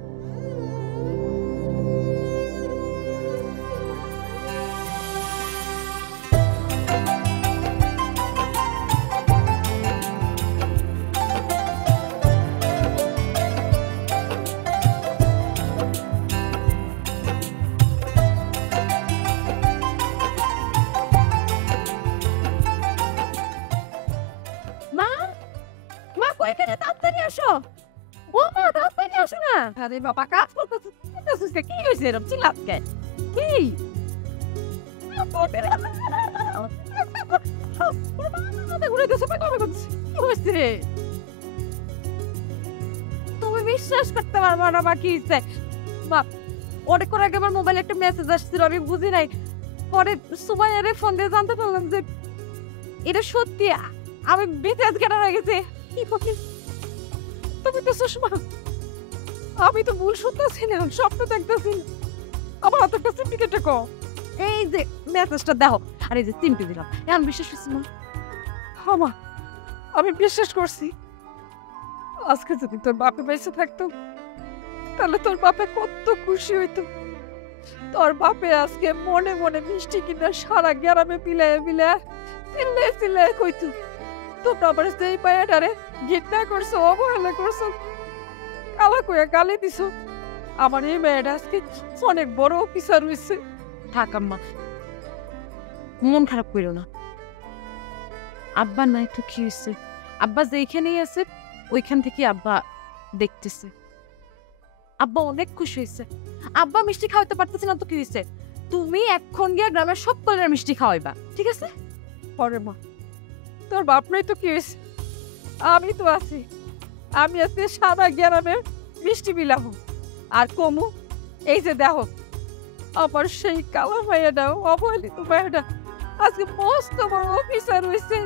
মা, মা কয়খানে তাড়াতাড়ি আসো। ও মা, তাড়াতাড়ি আসো না। আরে বাবা, কাজ করতেছিস কি হয়েছে? এরকম চিল্লাস কেন? কি তুমি বিশ্বাস করতে পারবো না মা, কি হয়েছে? অনেকক্ষণ আগে আমার মোবাইলে একটা মেসেজ আসছিল, আমি বুঝি নাই। পরে সুমাইয়ারে ফোন দিয়ে জানতে পারলাম যে এটা সত্যি, আমি বেঁচে আজকে হয়ে গেছে। কি বলিস তুমি? তো সুষমা, আমি তো ভুল শুনতেছি না, স্বপ্ন দেখতেছি। আমার হাতে একটা সিন্ডিকেটে কো, এই যে মেসেজটা দেখো, আর এই যে সিমটি দিলাম। এখন বিশ্বাস করছি মা? হ্যাঁ মা, আমি বিশ্বাস করছি। আজকে যদি তোর বাপে বেঁচে থাকতো, তাহলে তোর বাপে কত খুশি হইতো। তোর বাপে আজকে মনে মনে মিষ্টি কিনা সারা গ্রামে পিলায় পিলায় চিল্লে চিল্লে কইতো, তোমরা আবার সেই পায়াটারে ঘৃণা করছো, অবহেলা করছো, কালা কইয়া গালি দিছো। আমার এই মেয়েটা আজকে অনেক বড় অফিসার হয়েছে। থাক আম্মা, মন খারাপ করো না। আব্বা নাই তো কি হয়েছে? আব্বা যেখানেই আছে ওইখান থেকে আব্বা দেখতেছে। আব্বা অনেক খুশি হয়েছে। আব্বা মিষ্টি খাওয়াতে পারতেছে না তো কি হয়েছে? তুমি এখন গিয়ে গ্রামের সকলের মিষ্টি খাওয়াইবা, ঠিক আছে? পরে মা, তোর বাপ নাই তো কি হয়েছে? আমি তো আছি। আমি আজকে সারা গ্রামে মিষ্টি বিলাবো। আর কমু, এই যে দেখো আমার সেই কালা ভাইয়াটা, অবহেলিত ভাইয়াটা আজকে মস্ত বড় অফিসার হয়েছে।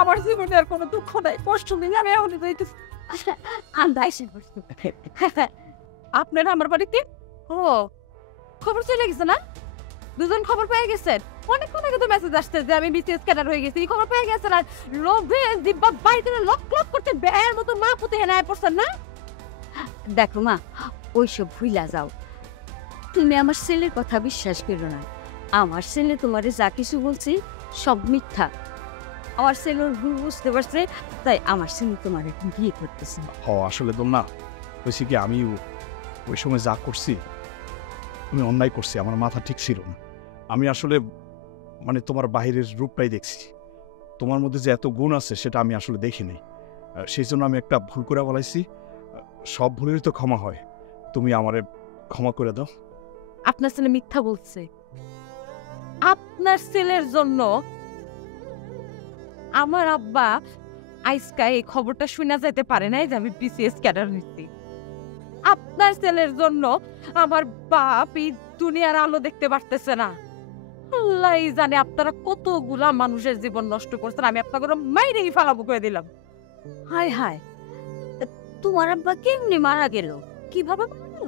আমার জীবনে আর কোনো দুঃখ নাই, কষ্ট নেই। আমি এখনই যাইতেছি। আপনারা আমার বাড়িতে ও খবর চলে গেছে না? দুজন খবর পেয়ে গেছেন? অনেকক্ষণ আগে তো মেসেজ আসছে যে আমি বিসিএস ক্যাডার হয়ে গেছি, খবর পেয়ে গেছেন। আর লোভে জিব্বা বাড়িতে লক লক করতে বেয়ের মতো মা পুতে হেনায় পড়ছেন না? দেখো মা, ওইসব ভুইলা যাও। তুমি আমার ছেলের কথা বিশ্বাস করো না। আমার ছেলে তোমারে যা কিছু বলছে সব মিথ্যা। আমার ছেলে ওর ভুল বুঝতে পারছে, তাই আমার ছেলে তোমার এখন বিয়ে করতেছে। আসলে তো না, হয়েছে কি, আমি ওই সময় যা করছি, আমি অন্যায় করছি, আমার মাথা ঠিক ছিল না। আমি আসলে মানে তোমার বাহিরের রূপটাই দেখছি, তোমার মধ্যে যে এত গুণ আছে সেটা আমি আসলে দেখিনি। সেই জন্য আমি একটা ভুল করে বলাইছি। সব ভুলেরই তো ক্ষমা হয়, তুমি আমারে ক্ষমা করে দাও। আপনার ছেলে মিথ্যা বলছে। আপনার ছেলের জন্য আমার আব্বা আজকে এই খবরটা শুনে যেতে পারে নাই যে আমি বিসিএস ক্যাডার হইছি। আপনার ছেলের জন্য আমার বাপ এই দুনিয়ার আলো দেখতে পারতেছে না। আল্লাহ জানে আপনারা কতগুলা মানুষের জীবন নষ্ট করছেন। আমি আপনাকে মাইরেই ফালাবো করে দিলাম। হায় হায়, তোমার আব্বা কেমনি মারা গেল? কিভাবে মারা গেল?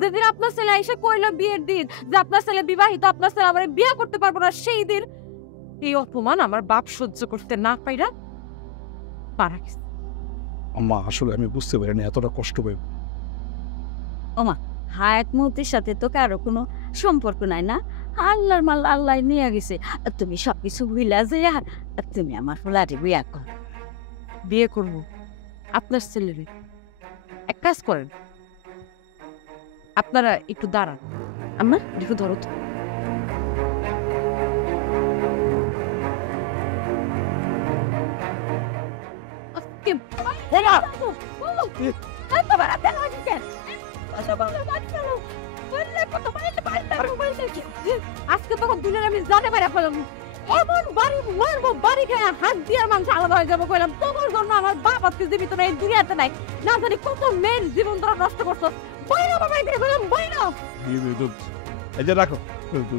যেদিন আপনার ছেলে এসে কইলো বিয়ের দিন যে আপনার ছেলে বিবাহিত, আপনার ছেলে আমার বিয়ে করতে পারবো না, সেই দিন এই অপমান আমার বাপ সহ্য করতে না পাইরা মারা গেছে। আম্মা, আসলে আমি বুঝতে পারিনি এতটা কষ্ট পাই। ওমা, হায়াত মৌতের সাথে তো কারো কোনো সম্পর্ক নাই না? আল্লাহর মাল আল্লাহ নিয়ে গেছে। আর তুমি সবকিছু ভুলা যাইয়া আর তুমি আমার ফোলারে বিয়া কর। বিয়ে করব আপনার ছেলেরে। এক কাজ করেন, আপনারা একটু দাঁড়ান। আমার একটু ধরো তো। আজকে তখন দুনিয়ার আমি জানে বাইরে ফেলাম, এমন বাড়ি মারবো, বাড়ি খেয়ে হাত দিয়ে মাংস আলাদা হয়ে যাবো। কইলাম তোমার জন্য আমার বাপ আজকে জীবিত নাই, দুনিয়াতে নাই। না জানি কত মেয়ের জীবন তোরা নষ্ট করছো। বাইরে বাবা, বাইরে। এই যে রাখো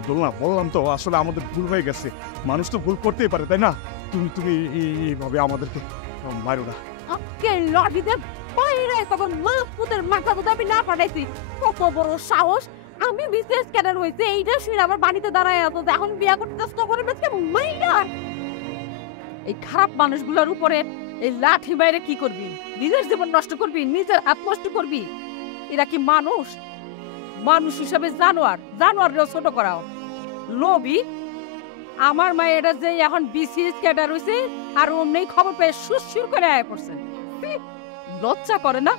দোলনা, বললাম তো আসলে আমাদের ভুল হয়ে গেছে। মানুষ তো ভুল করতেই পারে, তাই না? তুমি এইভাবে আমাদেরকে মারো না। কে লবিতে বাইরে তখন মা পুতের মাথা কোথাও আমি না পাঠাইছি কত বড় সাহস আমি বিশেষ ক্যাডার হয়েছে এইটা শুনে আমার বাড়িতে দাঁড়ায় আছে এখন বিয়া করতে চেষ্টা করে বেশি মাইরা এই খারাপ মানুষগুলোর উপরে এই লাঠি বাইরে কি করবি নিজের জীবন নষ্ট করবি নিজের হাত নষ্ট করবি এরা কি মানুষ মানুষ হিসাবে জানোয়ার জানোয়ারও ছোট করাও লোভী আমার মা এটা যে এখন বিসিএস ক্যাডার হইছে আর অমনি খবর পেয়ে সুসুর করে আয় পড়ছে লজ্জা করে না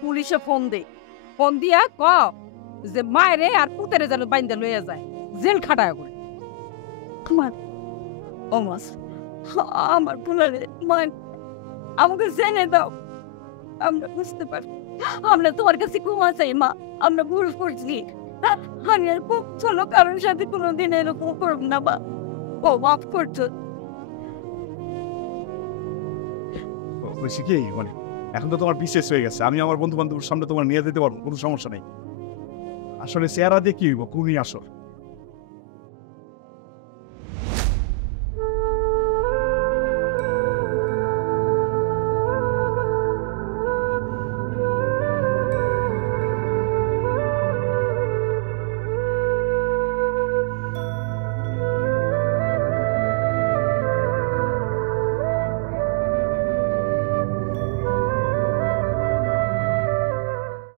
পুলিশে ফোন দিয়া ক যে মায়েরে আর পুতেরে যেন বাইন্দা লইয়া যায় জেল খাটায় করে আমার ওমাস আমার পুলারে মান আমাকে জেনে দাও আমরা বুঝতে পারি আমরা তোমার কাছে ক্ষমা চাই মা আমরা ভুল করছি আমি আর খুব চলো কারোর সাথে কোনোদিন এরকম করব না বা ও মাফ করছো হয়েছে কি মানে এখন তো তোমার বিশেষ হয়ে গেছে আমি আমার বন্ধু বান্ধবের সামনে তোমার নিয়ে যেতে পারবো কোনো সমস্যা নেই আসলে চেহারা দিয়ে কি হইব খুবই আসর